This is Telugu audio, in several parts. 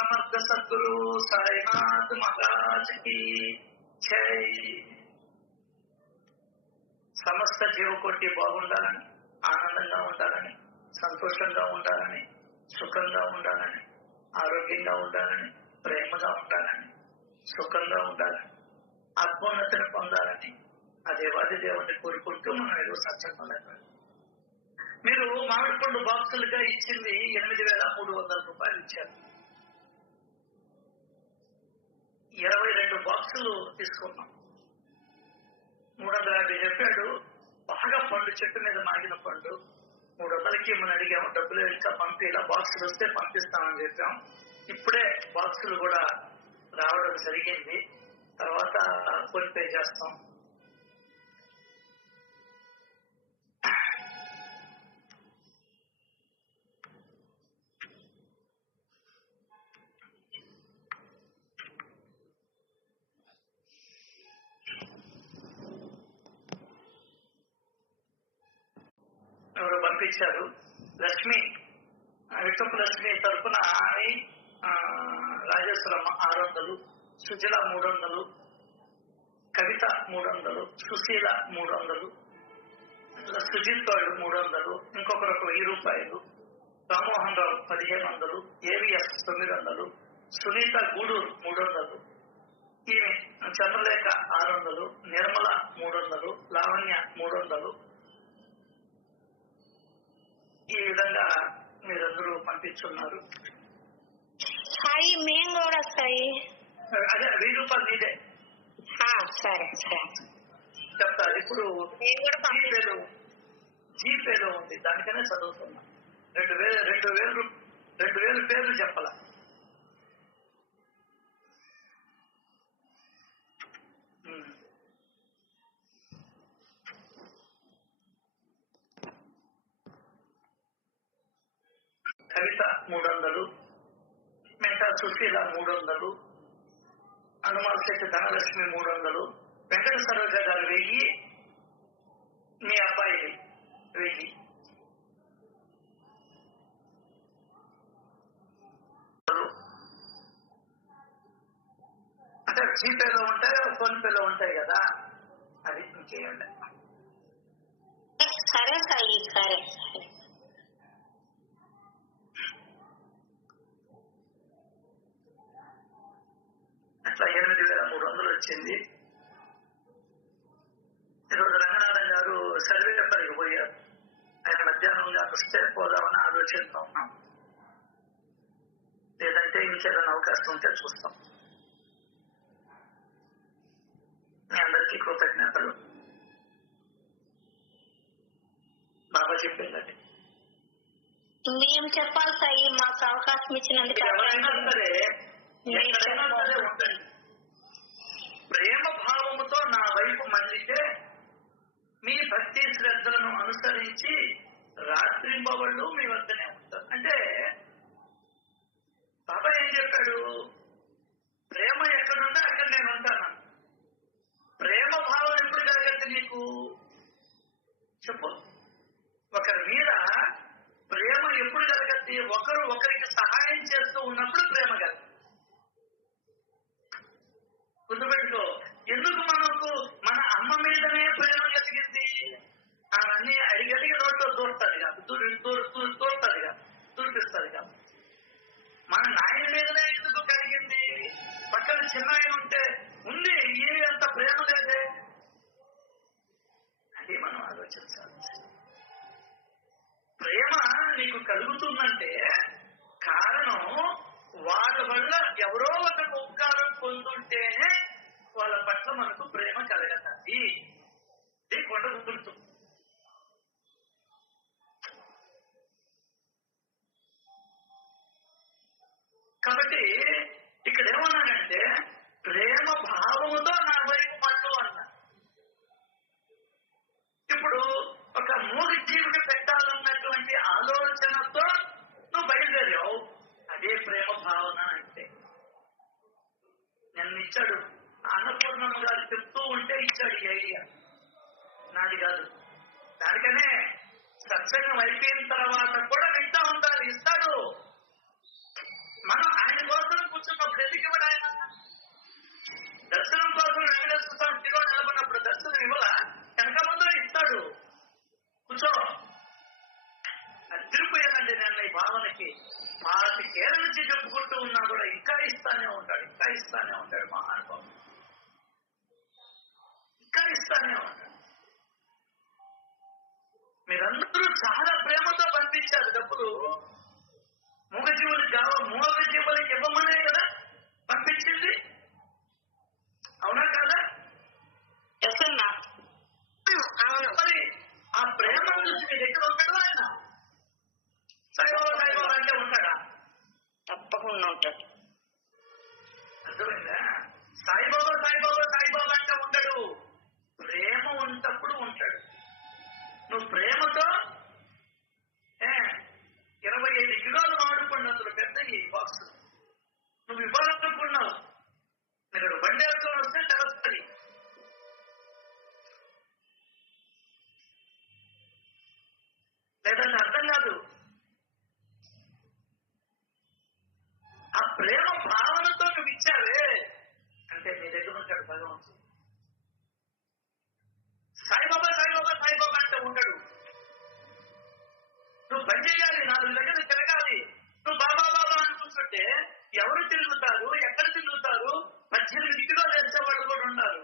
సమర్థ సద్గురు సాయినాథ్ మహారాజ్ కి జై. సమస్త జీవకోటి బాగుండాలని, ఆనందంగా ఉండాలని, సంతోషంగా ఉండాలని, సుఖంగా ఉండాలని, ఆరోగ్యంగా ఉండాలని, ప్రేమగా ఉండాలని, సుఖంగా ఉండాలని, ఆత్మోన్నతిని పొందాలని ఆ దేవాది దేవుడిని కోరుకుంటూ మనం ఏదో సత్సంగం. మీరు మామిడి పండు బాక్సులుగా ఇచ్చింది 8,300 రూపాయలు ఇచ్చారు. 22 బాక్సులు తీసుకున్నాం. 350 చెప్పాడు. బాగా పండు, చెట్టు మీద మాగిన పండు. 300కి మనం అడిగాము. డబ్బులు ఇంకా పంపిలా, బాక్సులు వస్తే పంపిస్తామని చెప్పాం. ఇప్పుడే బాక్సులు కూడా రావడం జరిగింది. తర్వాత ఫోన్ పే చేస్తాం. ఎవరు పంపించారు? లక్ష్మి, వికప్ లక్ష్మి తరఫున ఆమె రాజేశ్వరమ్మ 600, సుజల 300, కవిత 300, సుశీల 300, సుజిత్ వాడు 300, ఇంకొకరు 1000 రూపాయలు, రామ్మోహన్ రావు 1500, ఏవిఎస్ 900, సునీత గూడూరు 300, ఈమె చంద్రలేఖ 600, నిర్మల 300, లావణ్య 300. ఈ విధంగా మీరందరూ పంపించున్నారు. సాయి మేము కూడా సాయి అదే 1000 రూపాయలు నీదే. సరే సరే చెప్తారు. ఇప్పుడు జీపేలో ఉంది, దానికనే చదువుతున్నా. 2,000 పేర్లు చెప్పాల. కవిత 300, మెంటా సుశీల 300, హనుమాల శెట్టి ధనలక్ష్మి 300, వెంకట సరోజ గారు 1000, మీ అబ్బాయి 1000. అంటే జీపేలో ఉంటాయి, ఫోన్ పేలో ఉంటాయి కదా, అది ఇంకేయండి. సరే సాయి సరే. అట్లా 8,300 వచ్చింది. ఈరోజు రంగనాథం గారు సర్వే నెంబర్కి పోయారు. ఆయన మధ్యాహ్నం వస్తే పోదామని ఆలోచనతో ఉన్నాం. లేదంటే ఇంకేదైనా అవకాశం ఉంటే చూస్తాం. మీ అందరికీ కృతజ్ఞతలు. బాబా చెప్పిందండి. మేము చెప్పాలి సాయి, మాకు అవకాశం ఇచ్చినందుకు. ఎవరైనా సరే ఎక్కడైనా సరే ఉండండి. ప్రేమ భావముతో నా వైపు మళ్ళితే మీ భక్తి శ్రద్ధలను అనుసరించి రాత్రింబవళ్ళు మీ వద్దనే ఉంటారు. అంటే బాబా ఏం చెప్పాడు? ప్రేమ ఎక్కడుంటే అక్కడ నేను ఉంటాను. ప్రేమ భావం ఎప్పుడు కలగద్దు నీకు చెప్పు. ఒకరి మీద ప్రేమ ఎప్పుడు కలగద్ది? ఒకరు ఒకరికి సహాయం చేస్తూ ఉన్నప్పుడు ప్రేమ కలగదు. గుర్తుపెట్టుకో. ఎందుకు మనకు మన అమ్మ మీదనే ప్రేమ కలిగింది? అవన్నీ అడిగడిగి రోడ్లో దూరుతుంది కాదు, దూరుతుంది కాదు, దూరిపిస్తుంది కాదు. మన నాయన మీదనే ఎందుకు కలిగింది? పక్కన చిన్న ఆయన ఉంటే ఉంది, ఏమి అంత ప్రేమ లేదే. అది మనం ఆలోచించాలి. ప్రేమ నీకు కలుగుతుందంటే కారణం వాళ్ళ వల్ల ఎవరో ఒక ఉపకారం పొందుంటేనే వాళ్ళ పట్ల మనకు ప్రేమ కలగతుంది. ఇది కొండ గుర్తు. కాబట్టి ఇక్కడ ఏమన్నానంటే ప్రేమ భావముతో నా వైపు పట్టు అన్నా. ఇప్పుడు ఒక మూడు జీవికి పెట్టాలన్నటువంటి ఆలోచనతో నువ్వు బయలుదేరావు. అదే ప్రేమ భావన అంటే. నన్ను ఇచ్చాడు అన్నపూర్ణమ్మ గారు చెప్తూ ఉంటే ఇచ్చాడు ఈ ఐడియా, నాది కాదు. దానికనే సత్సంగం అయిపోయిన తర్వాత కూడా వింటా ఉంటారు, ఇస్తాడు. మనం ఆయన కోసం ఇస్తానే ఉంటాడు మహానుభావుడు, ఇంకా ఇస్తానే ఉంటాడు. మీరందరూ చాలా ప్రేమతో పంపించారు డబ్బులు. మూగజీవులకి ఇవ్వమనే కదా పంపించింది, అవునా కదా? అవును. మరి ఆ ప్రేమ చూసి మీ దగ్గర ఉంటాడు ఆయన. సాయిబాబా అంటే ఉంటాడా? తప్పకుండా ఉంటాడు. అర్థమైందా? సాయిబాబా అంటే ఉంటాడు. ప్రేమ ఉన్నప్పుడు ఉంటాడు. నువ్వు ప్రేమతో 25 కిలోలు వాడుకోండి, అందులో పెద్ద ఈ బాక్స్ నువ్వు ఇవ్వాలనుకున్నావు, మీరు బండి వేసుకొని వస్తే తెలుస్తుంది. లేదంటే అర్థం కాదు. ఆ ప్రేమ భావనతో నువ్వు ఇచ్చావే అంటే నీ దగ్గర ఉంటాడు భగవంతుడు. సాయిబాబా అంటే ఉంటాడు. నువ్వు పని చేయాలి, 4 దగ్గర తిరగాలి. నువ్వు బాబా అని కూర్చుంటే ఎవరు తిరుగుతారు, ఎక్కడ తిరుగుతారు? 18 కిలోలు వేసే వాళ్ళు కూడా ఉన్నారు,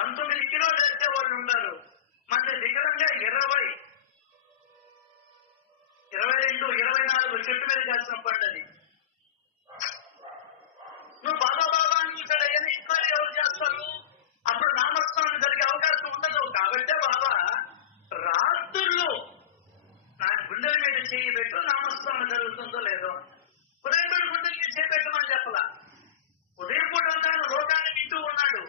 19 కిలోలు వేసే వాళ్ళు ఉన్నారు. మన దగ్గరంగా 20, 22, 24 చెట్టు మీద కాల్సిన పంటది. నువ్వు బాబా అని ఇక్కడ ఇంట్లో ఎవరు చేస్తారు? అప్పుడు నామస్మరణ జరిగే అవకాశం ఉండదు. కాబట్టే బాబా రాత్రులు నా గుండెల మీద చేయి పెట్టు, నామస్మరణ జరుగుతుందో లేదో. ఉదయం పూట గుండెల మీద చేయి పెట్టమని చెప్పలా. ఉదయం పూట అంతా లోకాన్ని వింటూ ఉన్నాడు.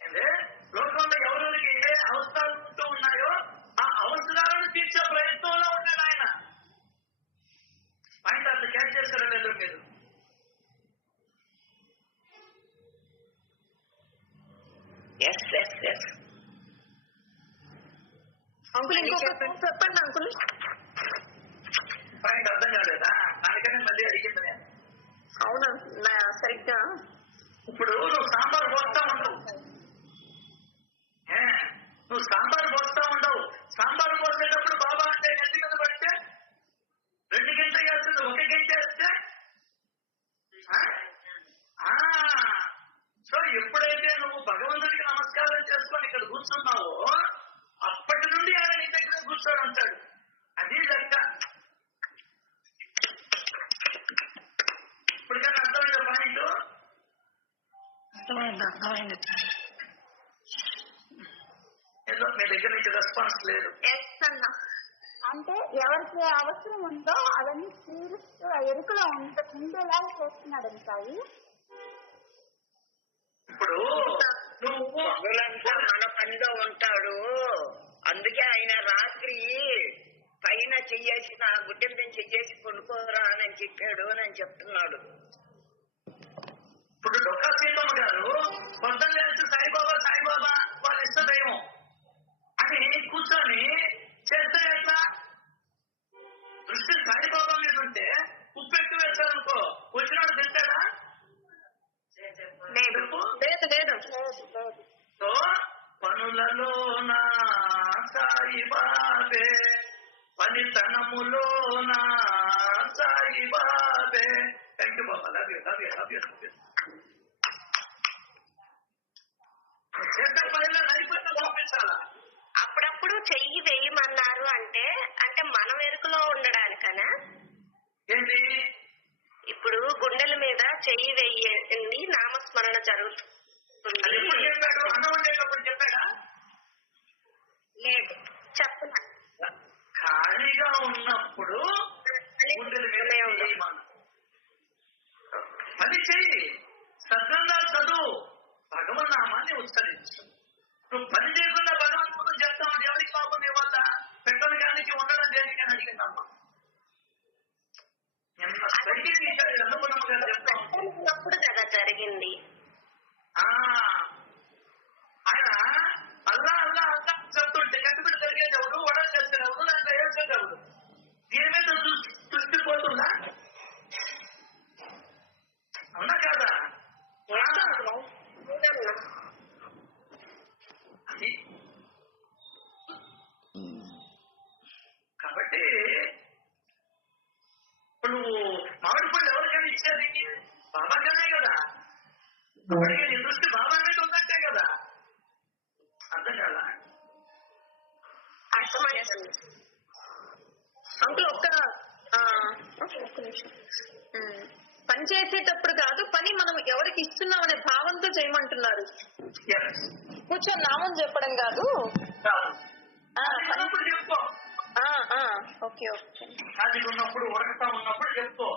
అంటే లోకంలో ఎవరికి ఏ అవసరాలు ఉంటూ ఉన్నాయో ఆ అవసరాలను తీర్చే ప్రయత్నంలో ఉన్నాడు ఆయన. పాయింట్ అట్లా క్యాచ్ చేస్తారో లేదో మీరు? చెప్పండి అంకుల్. పాయింట్ అర్థం కాలేదా? దానికనే మళ్ళీ అడిగింది నేను. అవునా, సరిగ్గా. ఇప్పుడు నువ్వు సాంబార్ పోస్తా ఉండవు, నువ్వు సాంబార్ పోస్తా ఉండవు. సాంబార్ పోసేటప్పుడు బాబా అంటే ఎంత మీద పడితే 2 గంటలు వేస్తుంది, 1 గంట వేస్తే. సో ఎప్పుడైతే నువ్వు భగవంతుడికి నమస్కారం చేసుకొని ఇక్కడ కూర్చున్నావో అప్పటి నుండి ఆయన నీ దగ్గర కూర్చొని ఉంటాడు. అది లెక్క. ఇప్పటికైనా అర్థమైందా పాయింట్? అర్థమైంది. ఏదో మీ దగ్గర నుంచి రెస్పాన్స్ లేదు. అంటే ఎవరికి అవసరం ఉందో అవన్నీ తీరుస్తూ ఎరుకలో ఉండేలాగా చేస్తున్నాడు సాయి. ఇప్పుడు నువ్వు మన పనిలో ఉంటాడు. అందుకే ఆయన రాత్రి పైన చెయ్యేసి నా గుడ్డెల మీద చెయ్యేసి కొనుక్కోరా అని చెప్పాడు అని చెప్తున్నాడు. ఇప్పుడు డొక్కా సీతమ్మ గారు పొద్దున్న లేచి సాయిబాబా వాళ్ళ ఇష్టదైవం అని కూర్చొని చేస్తే ఎట్లా? దృష్టి సాయిబాబా మీద ఉంటే ఉప్పు ఎక్కువ వేశారనుకో వచ్చినాడు తింటాడా? సో పనులలో నా సాయిబాబే, పనితనములో నా సాయిబాబే. Thank you Baba. Love you. చేసే పనిలో నైపుణ్యం లోపించాలా? అప్పుడప్పుడు చెయ్యి వేయమన్నారు అంటే మనం ఎరుకలో ఉండడానికనా? ఏంటి? ఇప్పుడు గుండెల మీద చెయ్యి వేయండి, నామస్మరణ జరుగుతుంది. అది ఎప్పుడు చెప్పాడు? అన్నం వండేటప్పుడు చెప్పాడా? లేదు, చెప్పనా? ఖాళీగా ఉన్నప్పుడు గుండెల మీద చేయమన్నా. పని చెయ్యి, సద్గ్రంథాలు చదువు, భగవన్నామాన్ని ఉచ్చరించు. నువ్వు పని చేయకుండా భగవంతుడు చేస్తామని ఎవరికి పాపం నీ వల్ల పెట్టడానికి ఉండడం దేనికని అడిగిందమ్మా. అప్పుడు కదా జరిగింది. ఆయన అల్లా చెప్తుంటే కట్టుబడి జరిగేది ఎవరు, వడలు చేస్తారు ఎవరు, దాంట్లో ఏడ్చేది ఎవరు? దీని మీద దృష్టి పోతుందా? అవునా కాదా? అది కాబట్టి ఇప్పుడు నువ్వు మామిడి పండు ఎవరికైనా ఇచ్చే అప్పటికే నీ దృష్టి బాబా మీద ఉందంటే కదా. అర్థం కదా? అర్థమైంది అంకుల్. ఒక్క నిమిషం. పని చేసేటప్పుడు కాదు, పని మనం ఎవరికి ఇస్తున్నాం అనే భావంతో చేయమంటున్నారు. కూర్చొని నామం చెప్పడం కాదు. చెప్పుకో. Okay okay. అది ఉన్నప్పుడు ఉడకతా ఉన్నప్పుడు చెప్పుకో.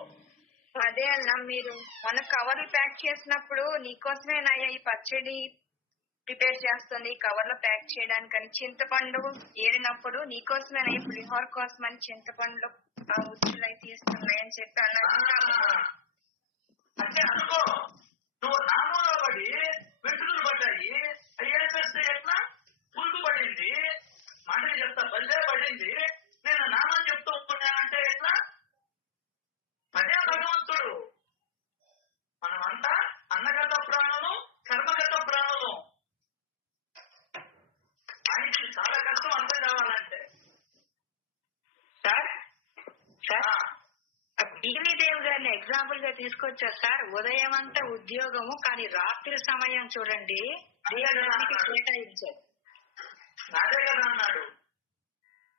అదే అన్న, మీరు మన కవర్లు ప్యాక్ చేసినప్పుడు నీకోసమేనయ్యా ఈ పచ్చడి ప్రిపేర్ చేస్తుంది, కవర్ లో ప్యాక్ చేయడానికని. చింతపండు ఏరినప్పుడు నీకోసమేనయ్యా పులిహోర కోసమని చింతపండులో ఉచ్చులు అయి తీస్తున్నాయని చెప్పి అన్నారు. అంటే అనుకో, నువ్వు నామంలో పడి వెంట్రుకలు పడ్డాయి, అయ్యేం చేస్తే ఎట్లా పురుగు పడింది, మాటలు చెప్తా బల్లే పడింది, నేను నామం చెప్తూ ఉన్నానంటే ఎట్లా? అదే భగవంతుడు. మనమంతా అన్నగత ప్రాణులు, కర్మగత ప్రాణులు. ఆయనకి చాలా కష్టం అర్థం కావాలంటే. సార్ బిగినిదేవ్ గారిని ఎగ్జాంపుల్ గా తీసుకొచ్చారు సార్. ఉదయం అంతా ఉద్యోగము, కానీ రాత్రి సమయం చూడండి కేటాయించారు. అదే కదా అన్నాడు.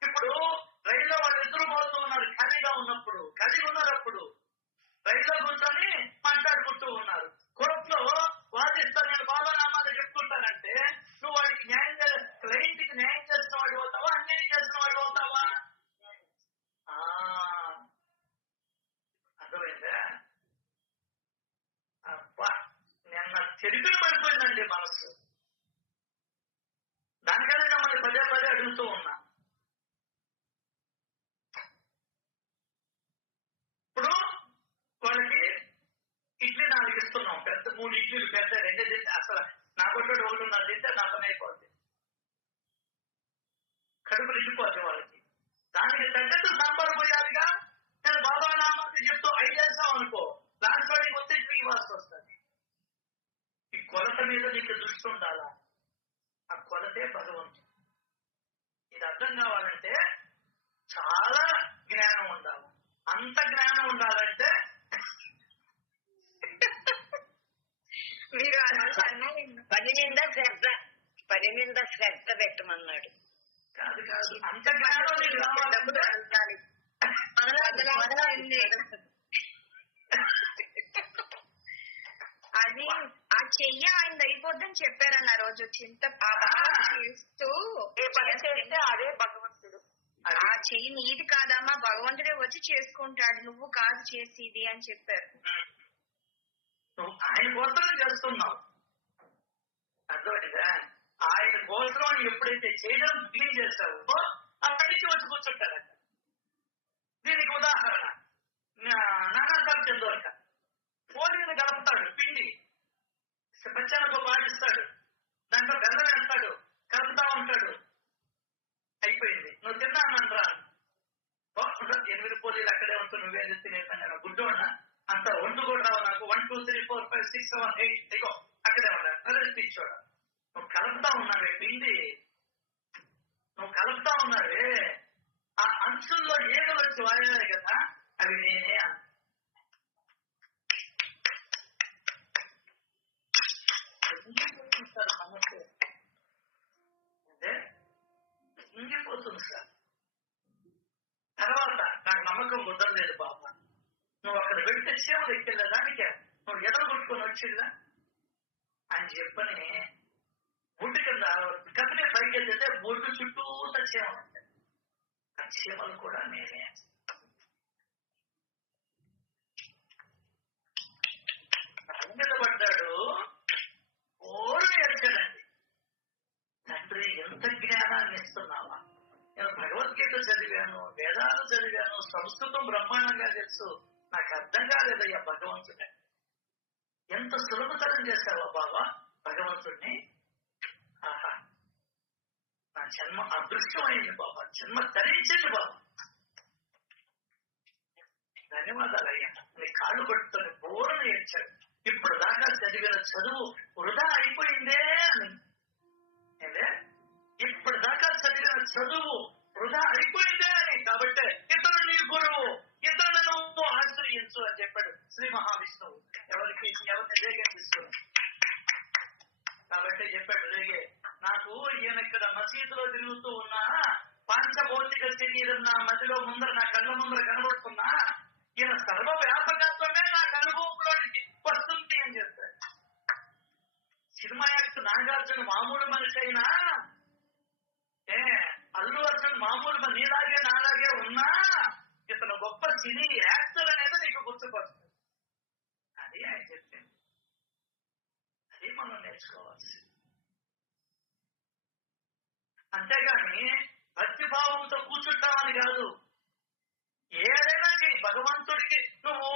ఇప్పుడు రైల్లో వాళ్ళు ఇద్దరు పోతూ ఉన్నారు, ఖాళీగా ఉన్నప్పుడు, ఖాళీగా ఉన్నారు. అప్పుడు రైల్లో కూర్చొని మాట్లాడుకుంటూ ఉన్నారు. కోర్టులో వాదిస్తా నేను బాబా నామాలు చెప్పుకుంటానంటే నువ్వు వాడికి న్యాయం, క్లయింట్ కి న్యాయం చేసిన వాడు అవుతావా, అన్యాయం చేసిన వాడు అవుతావా? అర్థమైందా? అబ్బా, నిన్న చెరుకులు పడిపోయిందండి మనస్సు. దానికన్నా మళ్ళీ పదే పదే అడుగుతూ ఉన్నా. ఇప్పుడు వాళ్ళకి ఇడ్లీ 4 ఇస్తున్నాం, పెద్ద 3 ఇడ్లీలు, పెద్ద 2 తింటే అసలు నా కొట్టు 1.5 తింటే నా పని అయిపోద్ది, కడుపులు ఇచ్చిపోద్ది వాళ్ళకి. దానికి తగ్గట్టు సాంబార్ పోయాలిగా. నేను బాబా నామాన్ని చెప్తూ 5 చేస్తాం అనుకో, లాస్ట్ వాడికి వస్తే ఇవ్వాల్సి వస్తుంది. ఈ కొలత మీద నీకు దృష్టి ఉండాలా. ఆ కొలతే భగవంతుడు. ఇది అర్థం కావాలంటే చాలా జ్ఞానం ఉండాలి. అంత జ్ఞానం ఉండాలంటే మీరు పని మీద శ్రద్ధ పెట్టమన్నాడు. కాదు కాదు, అంత జ్ఞానం నీకు రావాలంటే అది ఆ చెయ్యి ఆయన అయిపోద్దని చెప్పారన్న రోజు. చింత చేస్తూ ఏ పని చేస్తే అదే భగవంతుడు. ఆ చెయ్యి నీది కాదమ్మా, భగవంతుడే వచ్చి చేసుకుంటాడు, నువ్వు కాదు చేసేది అని చెప్పారు. నువ్వు ఆయన కోసమే చేస్తున్నావు. అర్థమైందా? ఆయన కోసం ఎప్పుడైతే చేయడం క్లీన్ చేస్తావో అక్కడి నుంచి వచ్చి కూర్చుంటారంట. దీనికి ఉదాహరణ నానాసార్లు చందోరక పోలీని కలుపుతాడు, పిండి పచ్చనకు పాటిస్తాడు, దాంట్లో బెల్లం వేస్తాడు, కలుపుతా ఉంటాడు, అయిపోయింది. నువ్వు తిన్నానంటరా 8 పోలీలు అక్కడే ఉంటూ నువ్వేం తినేస్తాను గుడ్డోన్నా అంత వండు కూడా రావు నాకు. 1 2 3 4 5 6 7 8 ఇగో అక్కడే ఉన్నాడు తీర్చోడ. నువ్వు కలుపుతా ఉన్నావే పిండి, నువ్వు కలుపుతా ఉన్నావే, ఆ అంచుల్లో ఏదో వచ్చి వాడాలి కదా, అవి నేనే అన్న. సమస్య అంటే ఇంగిపోతుంది సార్. తర్వాత నాకు నమ్మకం కుదరలేదు బాబా, నువ్వు అక్కడ పెడితే చీమ ఎక్కిందా దానికే, నువ్వు ఎదలు కొట్టుకొని వచ్చిందా అని చెప్పని బుడ్డు కింద కథనే పైకి వెళ్తే బొడ్డు చుట్టూత చీమ ఉంటాయి. ఆ చీమలు కూడా నేనే. మీద పడ్డాడు, ఓళ్ళు ఎడచాడండి. తండ్రి ఎంత జ్ఞానాన్ని ఇస్తున్నావా, నేను భగవద్గీత చదివాను, వేదాలు చదివాను, సంస్కృతం బ్రహ్మాండంగా తెలుసు, నాకు అర్థం కాలేదయ్యా భగవంతుడే. ఎంత సులభతరం చేశావా బాబా భగవంతుడిని. ఆహా, నా జన్మ అదృష్టమైంది బాబా, జన్మ తరించింది బాబా, ధన్యవాదాలయ్యా. నీ కాళ్ళు పట్టుకొని బోరని ఏడ్చాడు. ఇప్పుడు దాకా చదివిన చదువు వృధా అయిపోయిందే అని. ఇప్పుడు దాకా చదివిన చదువు వృధా అయిపోయిందే అని. కాబట్టి ఇతరుడు నీ గురువు, ఇతరులను నువ్వు ఆశ్రయించు అని చెప్పాడు శ్రీ మహావిష్ణువు. ఎవరిని తీసుకుని కాబట్టి చెప్పాడు రేగే, నాకు ఈయన ఇక్కడ మసీదులో తిరుగుతూ ఉన్నా, పాంచభౌతిక శరీరం నా మధ్యలో ముందర, నా కళ్ళ ముందర కనబడుతున్నా, ఈయన సర్వ వ్యాపకత్వమే నాకు అనుభవంలోనికి వస్తుంది అని చెప్తాడు. సినిమా యాక్టర్ నాగార్జున మామూలు మనిషి అయినా, అల్లు అర్జున్ మామూలు నీలాగే నాలాగే ఉన్నా, ఇతను గొప్ప సినీ యాక్టర్ అనేది నీకు గుర్తుకొస్తుంది. అది ఆయన చెప్పింది. అది మనం నేర్చుకోవాల్సి. అంతేగాని భక్తిభావంతో కూర్చుంటామని కాదు. ఏదైనా భగవంతుడికి నువ్వు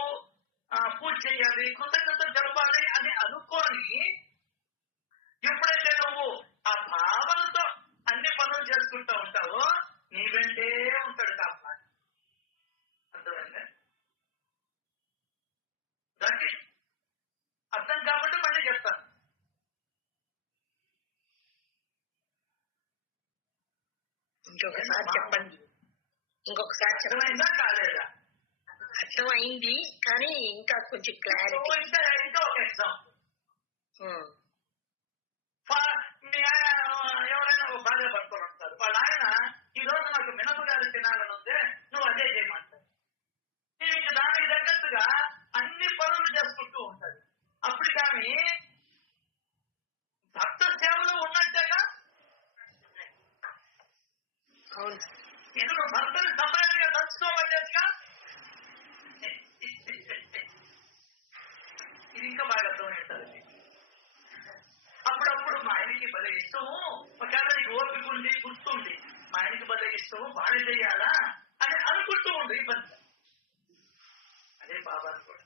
పూజ చేయాలి, కృతజ్ఞతలు జరపాలి అని అనుకోని ఎప్పుడైతే నువ్వు ఆ భావనతో అన్ని పనులు చేసుకుంటూ ఉంటావో నీ వెంటే ఉంటాడు కాపాడు. అర్థమైందా? దానికి అర్థం కాబట్టి మళ్ళీ చెప్తాను. ఇంకొకసారి చెప్పండి. ఇంకొకసారి అర్థమైందా కాలేదా? అర్థమైంది, కానీ ఇంకా కొంచెం క్లారిటీ. ఇంకా ఒక ఎగ్జాంపుల్. ఎవరైనా బాగా పట్టుకొని ఉంటారు, వాళ్ళ ఆయన ఈ రోజు నాకు మినపగారు తినాలని ఉంటే నువ్వు అదే చేయమంటారు. నేను ఇంకా దానికి తగ్గట్టుగా అన్ని పనులు చేసుకుంటూ ఉంటాడు. అప్పుడు కానీ భక్త సేవలో ఉన్నట్టేగా. అవును, ఇది నువ్వు భక్తుని సపరేట్ గా తలుచుకోవట్లేదుగా. ఇది ఇంకా బాగా అర్థమవుతుంది. అప్పుడప్పుడు మా ఆయనకి భలే ఇష్టము, ఒకవేళ నీకు ఓపిక ఉండి గుర్తుంది, మా ఆయనకి భలే ఇష్టము, బాగా చెయ్యాలా అని అనుకుంటూ ఉండు. ఇబ్బంది. అదే బాబా కూడా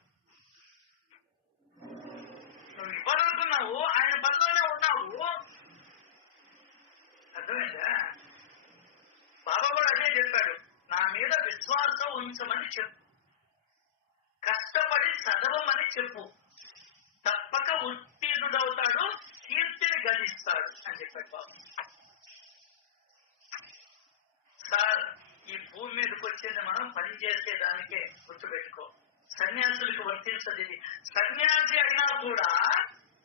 నువ్వు ఇవ్వాలనుకున్నావు, ఆయన పనిలోనే ఉన్నావు. అర్థమైందా? బాబా కూడా అదే చెప్పాడు, నా మీద విశ్వాసం ఉంచమని చెప్పు, కష్టపడి చదవమని చెప్పు, తప్పక ఉత్తీర్ణుడవుతాడు, కీర్తిని గణిస్తాడు అని చెప్పాడు బాబు. సార్, ఈ భూమి మీదకి వచ్చింది మనం పనిచేసేదానికే, గుర్తుపెట్టుకో. సన్యాసులకు వర్తించదు ఇది. సన్యాసి అయినా కూడా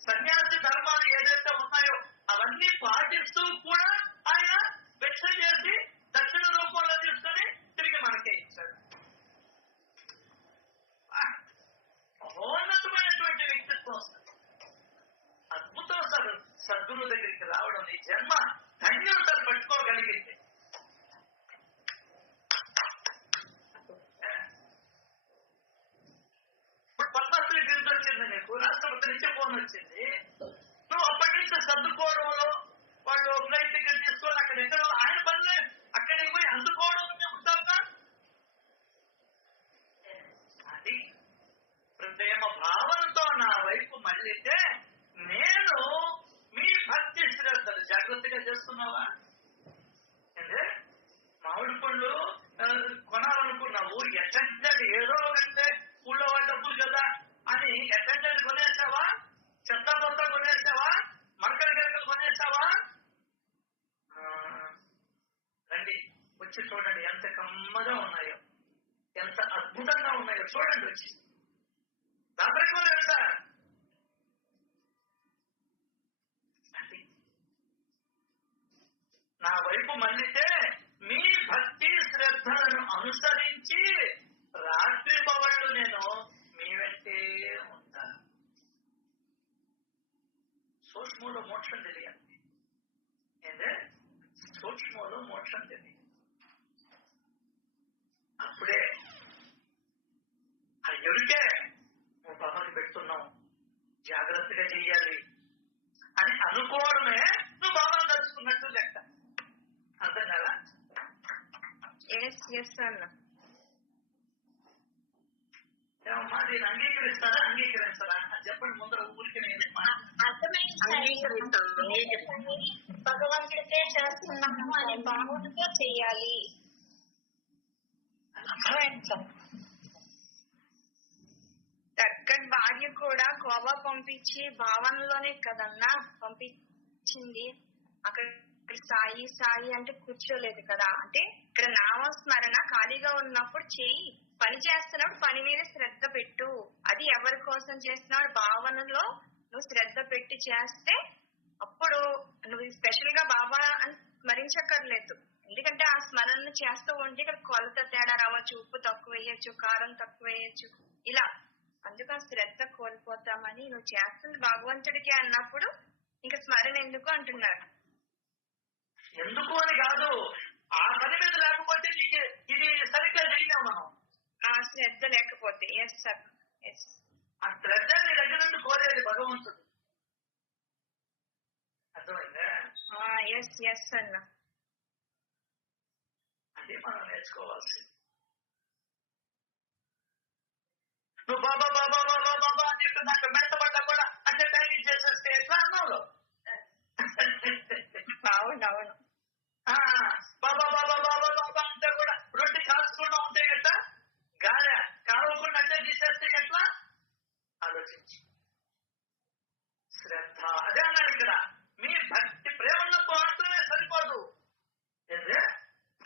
సన్యాసి ధర్మాలు ఏదైతే ఉన్నాయో అవన్నీ పాటిస్తూ కూడా ఆయన భిక్ష చేసి దక్షిణ రూపంలో తీసుకుని తిరిగి మనకే ఇచ్చాడు. మహోన్నతమైనటువంటి వ్యక్తిత్వం. అద్భుతం సార్ సద్గురు దగ్గరికి రావడం. ఈ జన్మ ధన్యం సార్ పట్టుకోగలిగింది. ఇప్పుడు పద్మశ్రీ బిరుదు వచ్చింది నీకు, రాష్ట్రపతి నుంచి ఫోన్ వచ్చింది. నువ్వు అప్పటి నుంచి సర్దుకోవడంలో వాళ్ళు ఫ్లైట్ టికెట్ తీసుకొని అక్కడ ఎక్కడ ఆయన పనులే అక్కడికి పోయి అందుకోవడం ఉంటావుగా. అది ప్రేమ భావనతో నా వైపు మళ్ళీతే నేను మీ భక్తి శ్రద్ధలు జాగ్రత్తగా చేస్తున్నావా? అంటే మామిడి పళ్ళు కొనాలనుకున్నావు, ఎట్టంటే ఏదో ఒకటే ఊళ్ళో డబ్బులు కదా అని ఎట్టంటే కొనేసావా? చెత్త బొత్త కొనేసావా? మరకల గరకలు కొనేసావా? రండి, వచ్చి చూడండి ఎంత కమ్మగా ఉన్నాయో, ఎంత అద్భుతంగా ఉన్నాయో చూడండి. వచ్చి దాపరికోలేదు సార్. నా వైపు మళ్ళీతే మీ భక్తి శ్రద్ధలను అనుసరించి రాత్రి పవళ్ళు నేను మీ వెంటే ఉంటాను. సూక్ష్మంలో మోక్షం తెలియాలి. ఏంటే సూక్ష్మంలో మోక్షం తెలియాలి. అప్పుడే ఆ ఎరుకే నువ్వు బాబాకి పెడుతున్నావు, జాగ్రత్తగా చెయ్యాలి అని అనుకోవడమే నువ్వు బాబాను తలుచుకున్నట్టు లెక్క. అర్థం కదా? అన్న ఏమమ్మా, దీన్ని అంగీకరిస్తారా అంగీకరిస్తారా అని చెప్పండి. ముందర ఊరికి భగవంతుడికే చేస్తున్నాము అనే భావనతో చెయ్యాలి. దగ్గర భార్య కూడా గోవా పంపించి భావనలోనే కదన్నా పంపించింది. అక్కడ సాయి సాయి అంటే కూర్చోలేదు కదా. అంటే ఇక్కడ నామస్మరణ ఖాళీగా ఉన్నప్పుడు చెయ్యి, పని చేస్తున్నప్పుడు పని మీద శ్రద్ధ పెట్టు. అది ఎవరి కోసం చేస్తున్నాడు భావనలో నువ్వు శ్రద్ధ పెట్టి చేస్తే అప్పుడు నువ్వు స్పెషల్ గా బాబా అని స్మరించక్కర్లేదు. ఎందుకంటే ఆ స్మరణ చేస్తూ ఉంటే ఇక్కడ కొలత తేడా రావచ్చు, ఉప్పు తక్కువ వేయచ్చు, కారం తక్కువ వేయచ్చు, ఇలా. అందుకు ఆ శ్రద్ధ కోల్పోతామని నువ్వు చేస్తుంది భగవంతుడికి అన్నప్పుడు ఇంకా స్మరణ ఎందుకు అంటున్నాడు. ఎందుకు అని కాదు, ఆ పని మీద లేకపోతే నీకు ఇది సరిగ్గా చేయలేము మనం. ఆ శ్రద్ధ లేకపోతే. Yes sir, yes. ఆ శ్రద్ధ నీ దగ్గర నుండి కోరేది భగవంతుడు. అర్థమైందా? ఎస్ ఎస్ అన్న. అది మనం నేర్చుకోవాల్సింది. నువ్వు బాబా బాబా బాబా బాబా అని చెప్పి నాకు మెత్తపడ్డా కూడా అంటే ప్యాకేజ్ చేసేస్తే ఎట్లా అన్నావు? అవునవును. బాబా బాబా బాబా బాబా అంటే కూడా రొట్టె కాల్చకుండా ఉంటే ఎట్లా, గాలి కావకుండా అట్టే తీసేస్తే ఎట్లా? ఆలోచించి శ్రద్ధ. అదే అన్నాడు ఇక్కడ, మీ భక్తి ప్రేమ మాత్రమే సరిపోదు. ఏంటే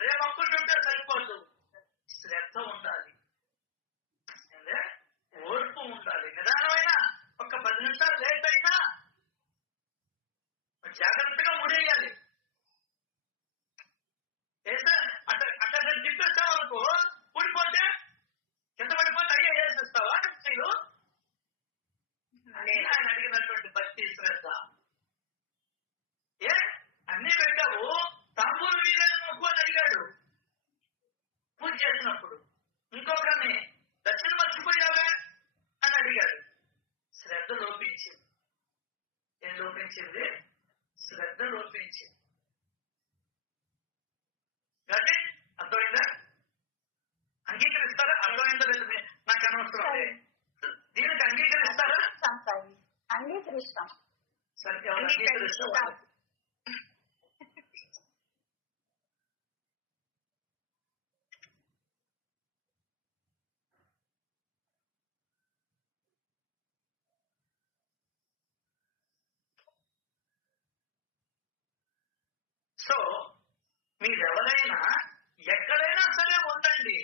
ప్రేమ ఒక్కటి సరిపోదు, శ్రద్ధ ఉండాలి, ఏంటే ఓర్పు ఉండాలి. నిదానమైన ఒక 10 నిమిషాలు లేట్ అయినా జాగ్రత్తగా ముడేయాలి. అక్కడ తిప్పేస్తావు అనుకో, ఊడిపోతే కింద పడిపోతే అయ్యే వేసేస్తావా స్త్రీలు? ఆయన అడిగినటువంటి భక్తి శ్రద్ధ. ఏ అన్ని పెట్టావు, తాంబూలు మీద మొక్కు అని అడిగాడు పూజ చేసినప్పుడు. ఇంకొకరిని దక్షిణ మర్చిపోయావే అని అడిగాడు. శ్రద్ధ లోపించింది. ఏం లోపించింది? శ్రద్ధ లోపించింది. కాబట్టి అర్థమైందా? అంగీకరిస్తారా? అర్థమైందా లేదు నాకు అనవసరం. దీనికి అంగీకరిస్తారా? అంగీకరిస్తాం. సరే, అంగీకరిస్తా. సో మీరెవరైనా ఎక్కడైనా సరే ఉండండి,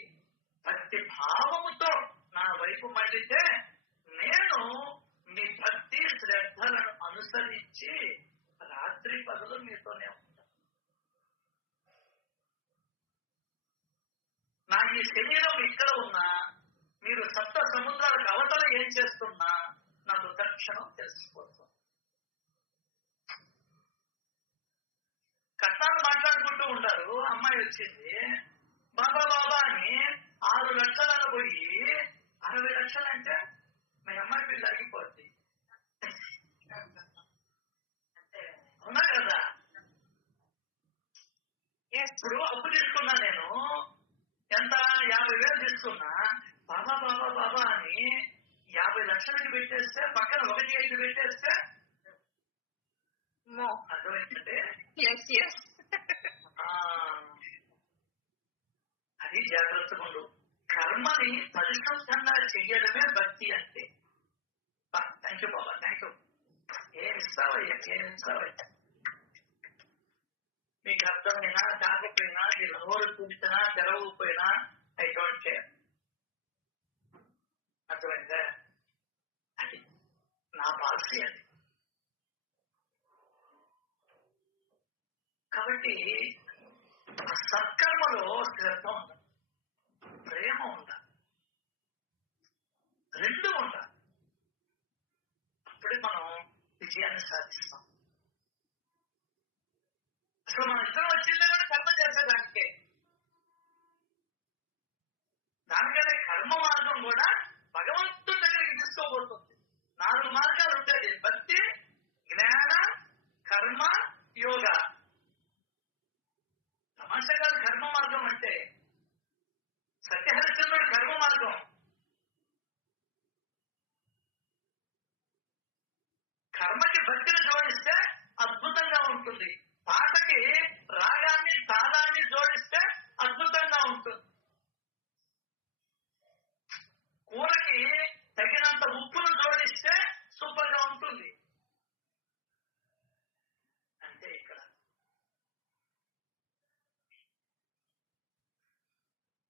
భక్తి భావముతో నా వైపు మళ్ళితే నేను మీ భక్తి శ్రద్ధలను అనుసరించి రాత్రి పగలు మీతోనే ఉంటాను. నా ఈ శరీరం ఇక్కడ ఉన్నా, మీరు సప్త సముద్రాలకు అవతల ఏం చేస్తున్నా నాకు తక్షణం తెలిసిపోతుంది. కష్టాలు మాట్లాడుకుంటూ ఉంటారు. అమ్మాయి వచ్చింది, బాబా బాబా అని 6 లక్షలను పోయి 60 లక్షలంటే మీ అమ్మాయి పిల్లలు అడిగిపోద్ది. అవునా కదా? ఇప్పుడు అప్పు తీసుకున్నా నేను, ఎంత 50,000 తీసుకున్నా. బాబా బాబా బాబా అని 50 లక్షలకి పెట్టేస్తే, పక్కన 1,5 పెట్టేస్తే అర్థమైందంటే అది జాగ్రత్తగా ఉండు. కర్మని పరిశుద్ధంగా చెయ్యడమే భక్తి అంటే. Thank you Baba, thank you. ఏమిస్తావయ్యా, ఏమిస్తావయ్యా? మీకు అర్థమైనా కాకపోయినా, మీరు నోరు కూర్చున్నా తెరవకపోయినా ఐ డోంట్ కేర్. అర్థమైందా? అది నా పాలసీ. అది కాబట్టి సత్కర్మలో శ్రద్ధ ఉండాలి, ప్రేమ ఉండాలి, 2 ఉండాలి. అప్పుడే మనం విజయాన్ని సాధిస్తాం. అసలు మన ఇద్దరం వచ్చిందే కూడా కర్మ చేసేదానికే. దానికనే కర్మ మార్గం కూడా భగవంతుడి దగ్గరికి తీసుకోబోతుంది. 4 మార్గాలు ఉంటాయి: భక్తి, జ్ఞాన, కర్మ, యోగ. తమాషా కాదు కర్మ మార్గం అంటే. సత్యహరిశ్చంద్రుడు కర్మ మార్గం. కర్మకి భక్తిని జోడిస్తే అద్భుతంగా ఉంటుంది. పాటకి రాగాన్ని తాళాన్ని జోడిస్తే అద్భుతంగా ఉంటుంది. కూరకి తగినంత ఉప్పును జోడిస్తే సూపర్ గా ఉంటుంది. అంటే ఇక్కడ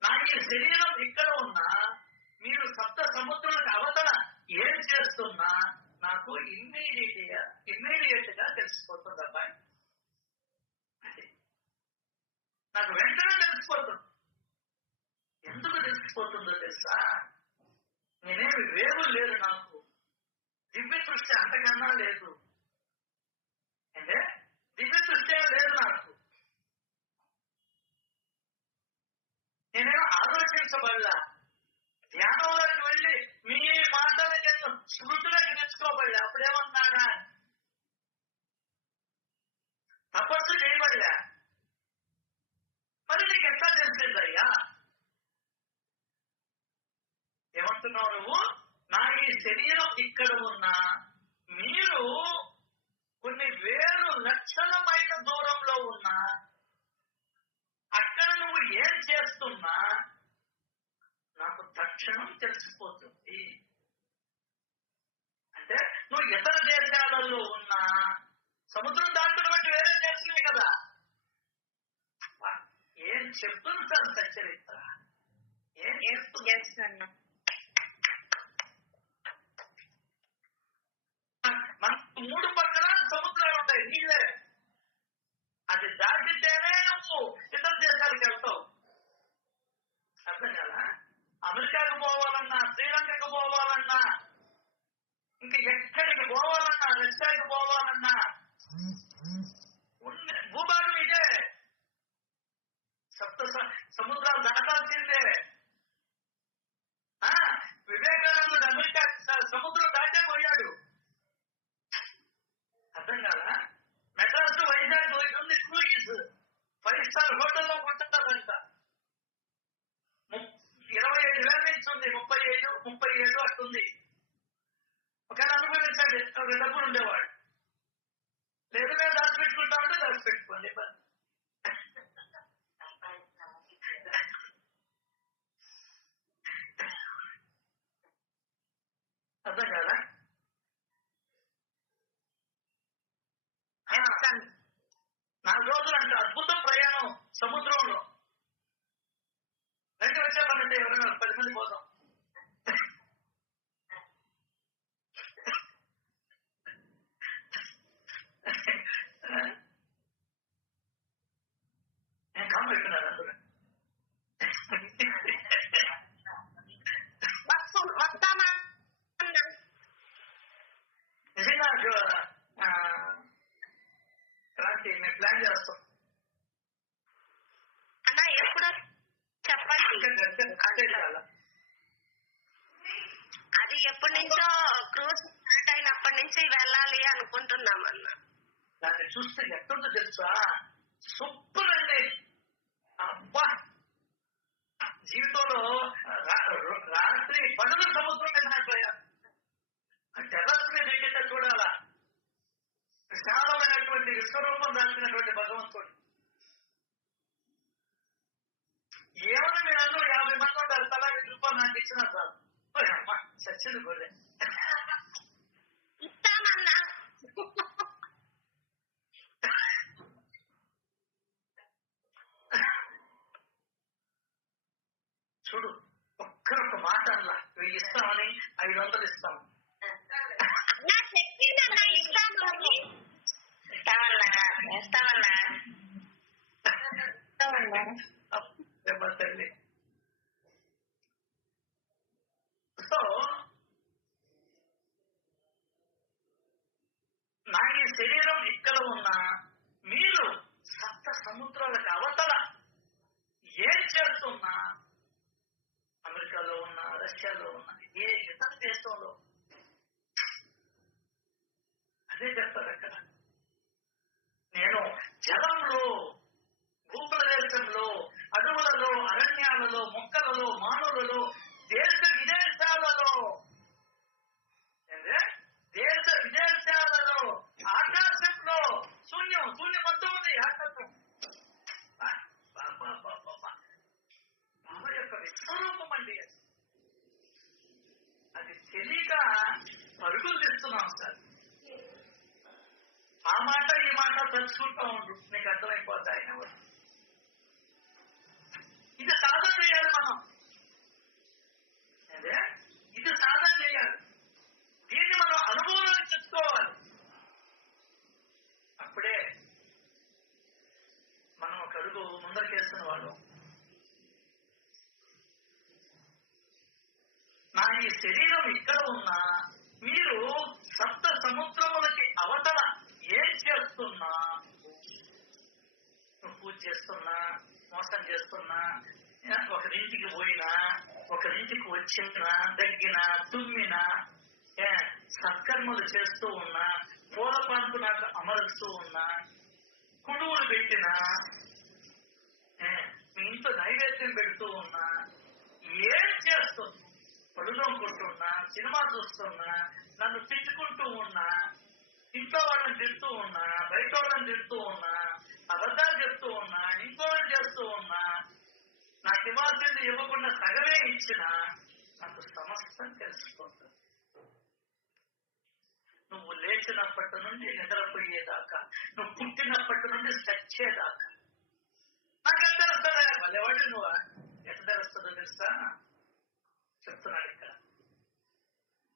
నా ఈ శరీరం ఇక్కడ ఉన్నా, మీరు సప్త సముద్రులకు అవతల ఏం చేస్తున్నా నాకు ఇమ్మీడియట్ గా తెలిసిపోతుంది. తెలిసిపోతుంది అబ్బాయి. అది నాకు వెంటనే తెలిసిపోతుంది. ఎందుకు తెలిసిపోతుందో తెలుసా? నేనేమి వేరు లేదు, నాకు దివ్య దృష్టి అంతకన్నా లేదు. అంటే దివ్య దృష్టి లేదు నాకు. నేనేమో ఆలోచించబడలా, ధ్యానంలోకి వెళ్ళి మీ మాటలు నేను స్మృతిలోకి తెచ్చుకోబడలే. అప్పుడేమన్నాడా? తపస్సు చేయబడలే. మరి నీకు ఎట్లా తెలిసిందయ్యా? ఏమంటున్నావు నువ్వు? నా ఈ శరీరం ఇక్కడ ఉన్నా, మీరు కొన్ని వేలు లక్షల మైళ్ళ దూరంలో ఉన్నా, అక్కడ నువ్వు ఏం చేస్తున్నా నాకు తక్షణం తెలిసిపోతుంది. అంటే నువ్వు ఇతర దేశాలలో ఉన్నా, సముద్రం దాటడం అంటే వేరే దేశమే కదా. ఏం చెప్తుంది సార్ సచ్చరిత్ర? ఏం చేస్తున్నా? మనకు 3 పక్కన సముద్రాలు ఉంటాయి, నీళ్ళే. అది దాటితేనే నువ్వు ఇతర దేశాలకు వెళ్తావు. అర్థం కదా? అమెరికాకు పోవాలన్నా, శ్రీలంకకు పోవాలన్నా, ఇంకా ఎక్కడికి పోవాలన్నా, రష్యాకి పోవాలన్నా భూభాగం ఇదే. సముద్రాలు దాటాల్సిందే. వివేకానందుడు అమెరికా సముద్రం దాటే పోయాడు. అర్థం కదా? మెడ్రాస్ వైజాగ్ ఉంది క్రూయిజ్, 5 స్టార్ హోటల్లో ఉంటుందంట. 25,000 నుంచి ఉంది, 37 అట్టుంది. ఒకవేళ అనుభవించండి, డబ్బులు ఉండేవాడు. లేదు మేము దాచిపెట్టుకుంటామంటే దాచిపెట్టుకోండి. అర్థం కదా? 4 రోజులు అంటే అద్భుతం ప్రయాణం సముద్రంలో. రెండు వచ్చామంటే ఎవరైనా 10 మంది పోతాం. నేను కామ్ పెట్టుకున్నాను అందరూ. నిజంగా క్రాంతి మేము ప్లాన్ చేస్తాం. అన్నా ఎప్పుడు చెప్పండి. అదే చాలా అది ఎప్పటి నుంచో క్రూజ్ స్టార్ట్ అయినప్పటి నుంచి వెళ్ళాలి అనుకుంటున్నామన్నా. దాన్ని చూస్తే ఎక్కడుందో తెలుసా? సూపర్ అండి. అబ్బా, జీవితంలో రాత్రి పనులు సముద్రం మీద టెర్రస్ మీద ఎక్కితే చూడాలా విశాలమైనటువంటి విశ్వరూపం దాల్చినటువంటి భగవంతుడు. ఏమన్నా మీరు అందరూ 50 మంది ఉంటారు, తలా 5 రూపాయలు నాకు ఇచ్చినా సార్ అమ్మా చచ్చింది గొర్రె. ఇస్తామన్నా. చూడు, ఒక్కరొక్క మాట అలా 1000 ఇస్తామని 500 ఇస్తాం. చెప్పిందన్నా ఇస్తామని. ఇస్తామన్నా. తల్లి. సో నా ఈ శరీరం ఇక్కడ ఉన్నా, మీరు సప్త సముద్రాలకు అవతల ఏం చేస్తున్నా, అమెరికాలో ఉన్నా, రష్యాలో ఉన్నా, ఏ ఇతర దేశంలో, అదే చెప్తారు అక్కడ. నేను జలంలో, భూప్రదేశంలో, అడవులలో, అరణ్యాలలో, మొక్కలలో, మానవులలో, దేశ విదేశాలలో, దేశ విదేశాలలో, ఆకాశంలో, శూన్యం మొత్తం ఉంది. ఆకాశం బాబా యొక్క విశ్వరూపం అండి. అది తెలియక పరుగులు తెస్తున్నాం సార్. ఆ మాట ఈ మాట తలుచుకుంటా ఉండు, నీకు అర్థమైపోతాయి. ఇది సాధన చేయాలి మనం. అదే ఇది సాధన చేయాలి. దీన్ని మనం అనుభవంలోకి తెచ్చుకోవాలి. అప్పుడే భాగం. నా ఈ శరీరం ఇక్కడ ఉన్నా మీరు సప్త సముద్రములకి అవతల ఏం చేస్తున్నా, నువ్వు పూజ చేస్తున్నా, మోసం చేస్తున్నా, ఒకరింటికి పోయినా, ఒకరింటికి వచ్చినా, దగ్గినా, తుమ్మినా, సత్కర్మలు చేస్తూ ఉన్నా, పూల పంపు నాకు అమరుస్తూ ఉన్నా, కుడువులు పెట్టినా, మీ ఇంట్లో నైవేద్యం పెడుతూ ఉన్నా, ఏం చేస్తున్నా, పడుదోకుంటున్నా, సినిమా చూస్తున్నా, నన్ను తిట్టుకుంటూ ఉన్నా, ఇంట్లో వాళ్ళని తిడుతూ ఉన్నా, బయట వాళ్ళని తిడుతూ ఉన్నా, అబద్ధాలు చెప్తూ ఉన్నా, ఇంకోటి చేస్తూ ఉన్నా, నాకు ఇవ్వాల్సింది ఇవ్వకుండా సగమే ఇచ్చినా నాకు సమస్తం తెలుసుకుంటుంది. నువ్వు లేచినప్పటి నుండి నిద్రపోయేదాకా, నువ్వు పుట్టినప్పటి నుండి చచ్చేదాకా నాకు ఎంత తెలుస్తుందా? మళ్ళీ నువ్వు ఎంత తెలుస్తుందో తెలుసా చెప్తున్నాడు ఇక్కడ.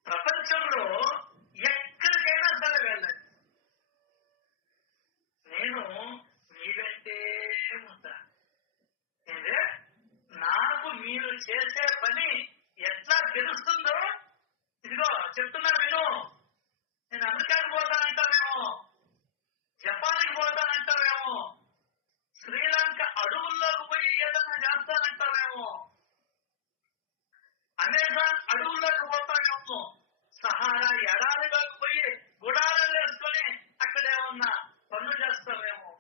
ప్రపంచంలో ఎక్కడికైనా సరే వెళ్ళండి, నేను మీ వెంటే ఉంటా. ఏంటే నాకు మీరు చేసే పని ఎట్లా తెలుస్తుందో, ఇదిగో చెప్తున్నా విను. నేను అమెరికాకి పోతానంటావేమో, జపాన్కి పోతానంటావేమో, శ్రీలంక అడవుల్లోకి పోయి ఏదన్నా చేస్తానంటావేమో, అమెజాన్ అడవుల్లోకి పోతానేమో, సహారా ఎడారిలోకి పోయి గుడాలను వేసుకొని అక్కడేమన్నా పనులు చేస్తావేమో.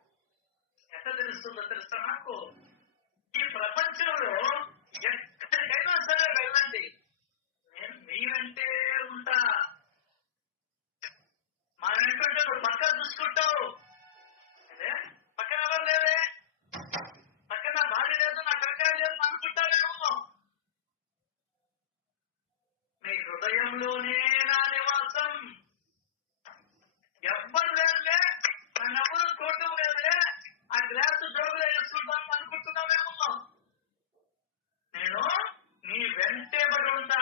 ఎట్లా తెలుస్తుందో తెలుసా నాకు? ఈ ప్రపంచంలో ఎక్కడికైనా సరే వెళ్ళండి, నేను మీ వెంటే ఉంటా. మా వెంటుంటే నువ్వు పక్కన చూసుకుంటావు. అదే పక్కన ఎవరు లేదే, పక్కన భార్య లేదు, నా కరకాయ లేదు అనుకుంటావేమో. మీ హృదయంలోనే నా నివాసం. ఎవ్వరు లేదులే, నన్ను ఎవరు చూడటం లేదులే, ఆ గ్లాసు జోగులో వేసుకుంటాం అనుకుంటున్నావేమో. నేను నీ వెంటే పడి ఉంటా,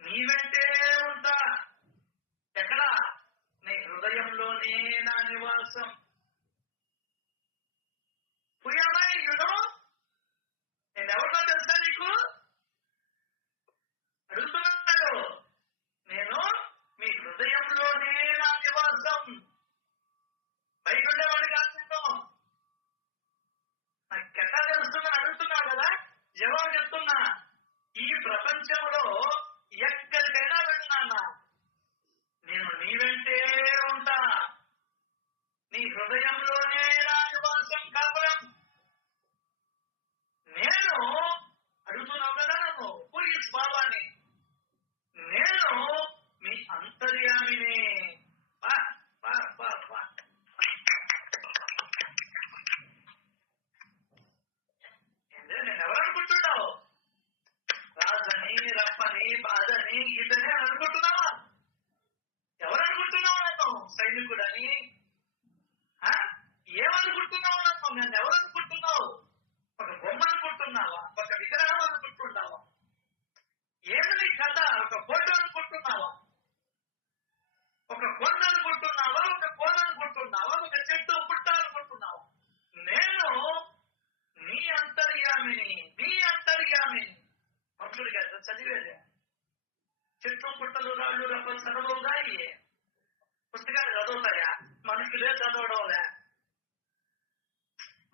నీ వెంటే ఉంటా. ఎక్కడ? నీ హృదయంలోనే నా నివాసం. పుయ్యమాయుడు నేను ఎవరిలో తెలుసా నీకు అడుగుతున్నాడు. నేను మీ హృదయంలోనే నా నివాసం. బయట ఉండేవాడు కాదు నేను. నాకు ఎట్లా తెలుస్తున్నా అడుగుతున్నావు కదా, జవాబు చెప్తున్నా. ఈ ప్రపంచంలో ఎక్కడికైనా వెళ్ళినా నేను నీ వెంటే ఉంటా. నీ హృదయంలోనే నా నివాసం కాపురం. నేను అడుగుతున్నావు కదా నువ్వు పూజిస్ బాబాని, నేను మీ అంతర్యామిని. నేను ఎవరనుకుంటున్నావు? రాజని, రప్పని, బాధని, ఇదని అని అనుకుంటున్నావా? ఎవరనుకుంటున్నావు నన్ను? సైనికుడని ఏమనుకుంటున్నావు నన్ను? నన్ను ఎవరనుకుంటున్నావు? ఒక బొమ్మ అనుకుంటున్నావా? ఒక విగ్రహం అనుకుంటున్నావా? ఏమి నీ కథ? ఒక ఫోటో అనుకుంటున్నావా? ఒక కొండ అనుకుంటున్నావా? ఒక కోన అనుకుంటున్నావా? ఒక చెట్టు పుట్ట అనుకుంటున్నావా? నేను నీ అంతర్యామిని, నీ అంతర్యామిని. భక్తుడు కదా చదివేదే. చెట్లు పుట్టలు రాళ్ళు రప్పలు చదవవుగా, పుస్తకాలు చదువుతాయా? మనుషులే చదవడంలే,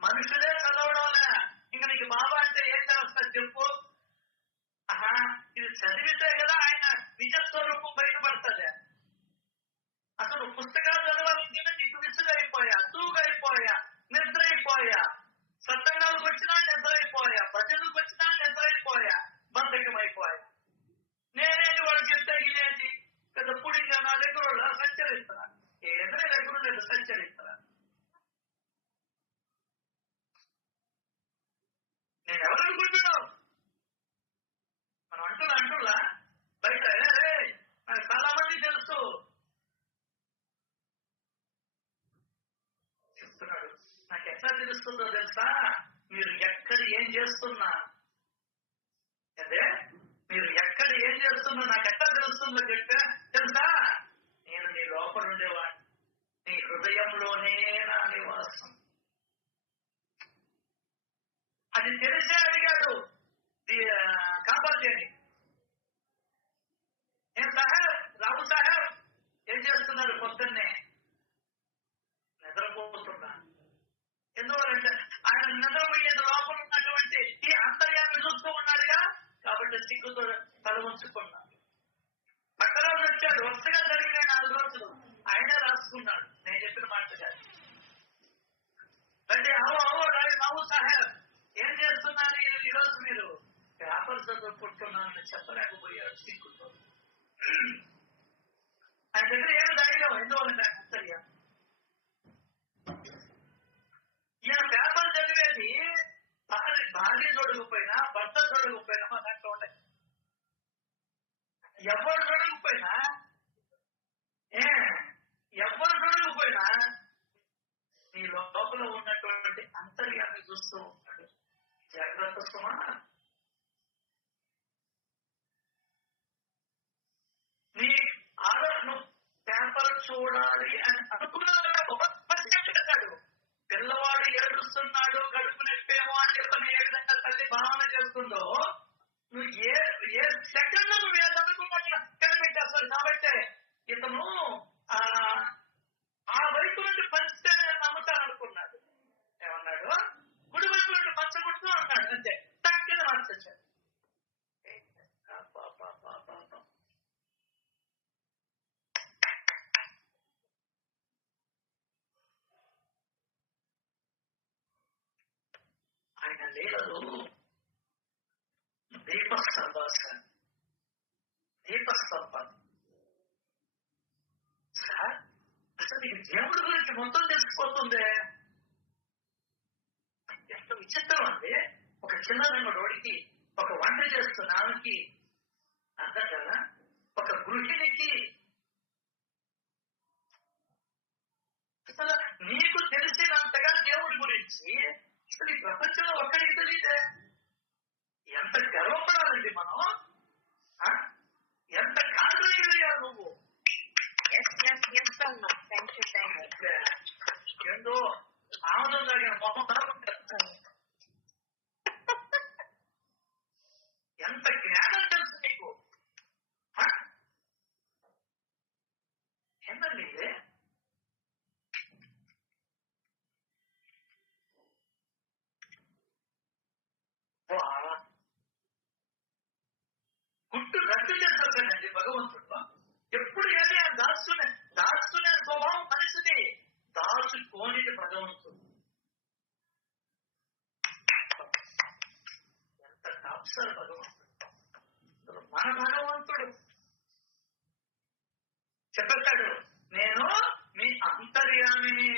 మనుషులే చదవడంలే. ఇంకా నీకు బాబా అంటే ఏం చేస్తారు చెప్పు? ఇది చదివితే కదా ఆయన నిజస్వరూపం బయటపడుతుంది. అసలు పుస్తకాలు చదవాలంటే నీకు విసుగైపోయా, తూగైపోయా, నిద్ర అయిపోయా, సత్సంగాలకు వచ్చినా నిద్ర అయిపోయా, భజనలకు వచ్చినా నిద్ర అయిపోయా, బద్ధకమైపోయా. నేనేంటి వాడు చెప్తే ఇదేంటి పెద్ద పుడిగా నా దగ్గర సంచరిస్తున్నా, ఏదో దగ్గర లేదు సంచరిస్తున్నా. నేను ఎవరనుకుంటున్నావు? మనం అంటున్నా బయట నాకు చాలా మంది తెలుసు చెప్తున్నాడు. నాకు ఎట్లా తెలుస్తుందో తెలుసా? మీరు ఎక్కడ ఏం చేస్తున్నా, అదే మీరు ఎక్కడ ఏం చేస్తున్నా నాకు ఎట్లా తెలుస్తుందో చెప్పా తెలుసా? నేను నీ లోపల ఉండేవాడిని, నీ హృదయంలోనే నా నివాసం. అది తెలిసే అడిగాడు కాపార్జీని. నేను సాహెబ్, రావు సాహెబ్ ఏం చేస్తున్నారు? పొద్దున్నే నిద్రపోతున్నా. ఎందువల్లంటే ఆయన నిద్రపోయేది లోపల ఉన్నటువంటి ఈ అంతర్యాన్ని చూస్తూ ఉన్నాడుగా, కాబట్టి సిగ్గుతో తల ఉంచుకున్నాడు. పక్కరాజు వచ్చాడు, వరుసగా జరిగిన 4 రోజులు ఆయనే రాసుకున్నాడు నేను చెప్పిన మాట కాదు. అంటే రావు సాహెబ్ ఏం చేస్తున్నారు ఈరోజు? మీరు పేపర్ చదువుకుంటున్నానని చెప్పలేకపోయాడు సిగ్గుతో. ఆయన దగ్గర ఏమి ధైర్యం, ఎందువల్ల అంతర్యం. ఈయన పేపర్ చదివేది భార్య చూడకపోయినా, భర్త చూడకపోయినా మా దాంట్లో ఉంటాయి. ఎవరు చూడకపోయినా నీ లోపల ఉన్నటువంటి అంతర్యాన్ని చూస్తూ ఉంటాడు. జాగ్రత్త సుమా. నీ ఆలోచన పేపర్ చూడాలి అని అనుకున్నాడు. పిల్లవాడు ఏడుస్తున్నాడు, కడుపు నొప్పేమో అని చెప్పని ఏ విధంగా తల్లి భావన చేస్తుందో, నువ్వు ఏ సెకండ్ నువ్వు ఏదనుకున్నా కనిపెట్టేస్తాడు. కాబట్టి ఇతను ఆ వైపు నుండి పరిస్థితి నమ్ముతాను అనుకున్నాడు. ఏమన్నాడు? గుడి వైపు నుండి పచ్చగుట్టు అన్నాడు. అంతే, తక్కువ మార్చొచ్చాడు. ఆయన లీలలు దీపస్తంభం. సార్, అసలు నీకు దేవుడి గురించి మొత్తం తెలిసిపోతుందే. ఎంత విచిత్రం అండి. ఒక చిన్న రోడ్డుకి, ఒక వంట చేస్తున్న ఆమెకి అర్థం కదా, ఒక గృహిణికి అసలు నీకు తెలిసినంతగా దేవుడి గురించి అసలు ఈ ప్రపంచంలో ఒక్కడికి తెలియదే. ఎంత గర్వపడాలండి మనం, ఎంత కారణయ్యా నువ్వు. ఏందో ఆనందం తాగిన మొహం ఎంత జ్ఞానం తెలుసు నీకు. ఏంటండి ఇది? గుట్టు రద్దు చేస్తాడండి భగవంతుడు. ఎప్పుడు ఏది దాచుకునే స్వభావం మనిషిని, దాచుకోనిది భగవంతుడు. ఎంత టాప్సర్ భగవంతుడు. మన భగవంతుడు చెప్పేస్తాడు, నేను మీ అంతర్యామిని.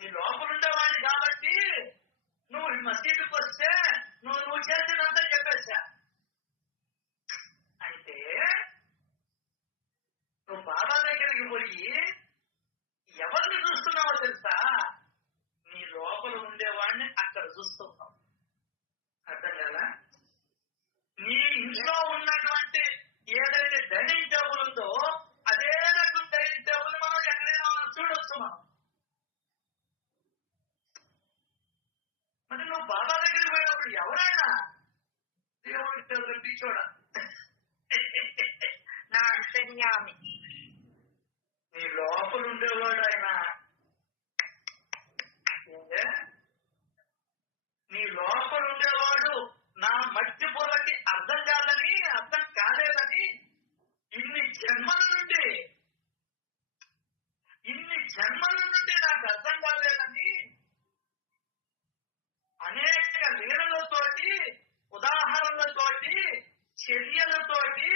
నీ లోపలుండేవాడిని కాబట్టి నువ్వు మసీదుకు వస్తే నువ్వు చేసినంతా చెప్పేశా. అంటే నువ్వు బాబా దగ్గరికి పోయి ఎవరిని చూస్తున్నావో తెలుసా? నీ లోపల ఉండేవాడిని అక్కడ చూస్తున్నావు. అర్థం కదా? నీ ఇంట్లో ఉన్నటువంటి ఏదైతే డైనింగ్ టేబుల్ ఉందో అదే రకం డైనింగ్ టేబుల్ మనం ఎక్కడైనా చూడొచ్చు. మరి నువ్వు బాబా దగ్గరికి పోయినప్పుడు ఎవరైనా దేవుడి పిచ్చోడ నా అంతర్యామి, నీ లోపల ఉండేవాడు ఆయన. నీ లోపల ఉండేవాడు నా మట్టి పొలకి అర్థం కాలేదని ఇన్ని జన్మల నుండి నాకు అర్థం కాలేదని అనేక లీలలతోటి, ఉదాహరణలతోటి, చర్యలతోటి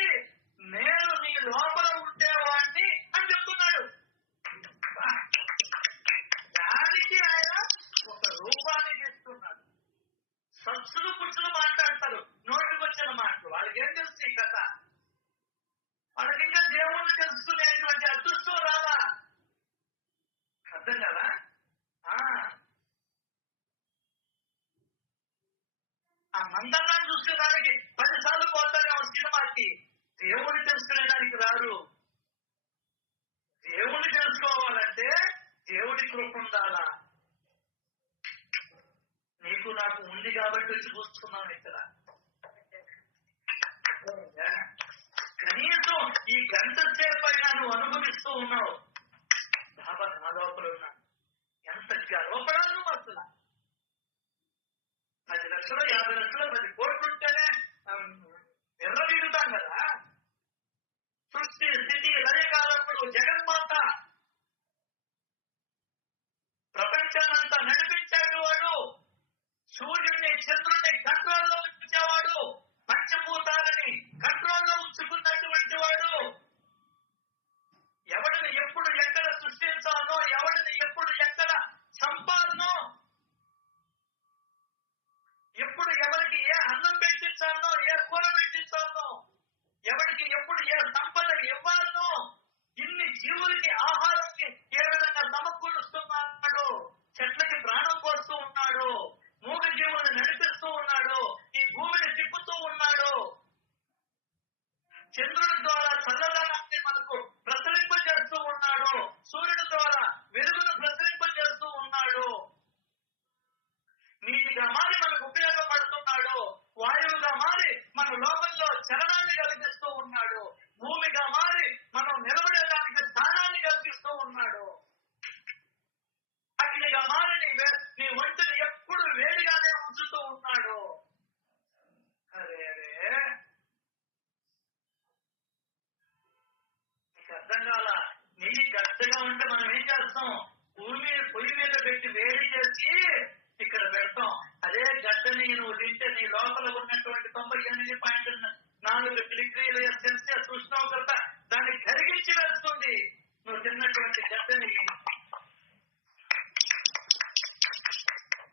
నేను నీ లోపల ఉండేవాడిని అని చెప్తున్నాడు. దానికి ఆయన ఒక రూపాన్ని చేస్తున్నాడు. సత్సులు పుచ్చులు మాట్లాడతారు, నోటికి వచ్చిన మాటలు. వాళ్ళకి ఏం తెలుసు ఈ కథ? వాళ్ళకి ఇంకా దేవుణ్ణి తెలుసుకునేటువంటి అదృష్టం రాదా? అర్థం కదా? ఆ మందరాన్ని చూసుకునేదానికి 10 సార్లు పోతారు సినిమాకి. దేవుడిని తెలుసుకునేదానికి రారు. దేవుణ్ణి తెలుసుకోవాలంటే దేవుడి కృప ఉండాలా. నీకు నాకు ఉంది కాబట్టి వచ్చి కూర్చున్నాం ఇక్కడ. కనీసం ఈ గంట సేపు అయినా నువ్వు అనుభవిస్తూ ఉన్నావు. బాబా నా లోపల ఉన్నా ఎంత గర్వపడాలి నువ్వు అసలు. 10 లక్షలు 50 లక్షలు 10 కోట్లు ఉంటేనే ఎర్రదిగుతాం కదా. సృష్టి స్థితి లయకాలప్పుడు జగన్మాత ప్రపంచానంతా నడిపించాడు వాడు. సూర్యుడిని చంద్రుడిని కంట్రోల్లో ఉంచేవాడు. పంచభూతాలని కంట్రోల్లో ఉంచుకున్నటువంటి వాడు. ఎవడిని ఎప్పుడు ఎక్కడ సృష్టించాలో, ఎవడిని ఎప్పుడు ఎక్కడ సంపాదనో, ఎప్పుడు ఎవరికి ఏ అన్నం పెట్టించాలో, ఏ కూర పెట్టించాలో, ఎవరికి ఎప్పుడు ఏ సంపద ఇవ్వాలనో, ఇన్ని జీవులకి ఆహారాన్ని ఏ విధంగా సమకూరుస్తున్నాడు. చెట్లకి ప్రాణం పోస్తూ ఉన్నాడు. మూగ జీవులను నడిపిస్తూ ఉన్నాడు. ఈ భూమిని తిప్పుతూ ఉన్నాడు. చంద్రుడి ద్వారా చల్లదనాన్ని మనకు ప్రసరింపజేస్తూ ఉన్నాడు. సూర్యుడి ద్వారా వెలుగును ప్రసరింపజేస్తూ ఉన్నాడు. నీటిగా మారి మనకు ఉపయోగపడుతున్నాడు. వాయువుగా మారి మన లోకంలో చలనాన్ని కల్పిస్తూ ఉన్నాడు. భూమిగా మారి మనం నిలబడేదానికి స్థానాన్ని కల్పిస్తూ ఉన్నాడు. అగ్నిగా మారి నీ ఒంటిని ఎప్పుడు వేడిగానే ఉంచుతూ ఉన్నాడు. అరే అరే, నీకు అర్థం కాల. నెయ్యి గట్టిగా ఉంటే మనం ఏం చేస్తాం? పొయ్యి మీద పెట్టి వేడి చేసి ఇక్కడ పెడతాం. అదే గడ్డ నెయ్యి నువ్వు తింటే నీ లోపల ఉన్నటువంటి 98.4 డిగ్రీల సెల్సియస్ ఉష్ణోగ్రత దాన్ని కరిగించి వేస్తుంది నువ్వు తిన్నటువంటి గడ్డ నెయ్యి.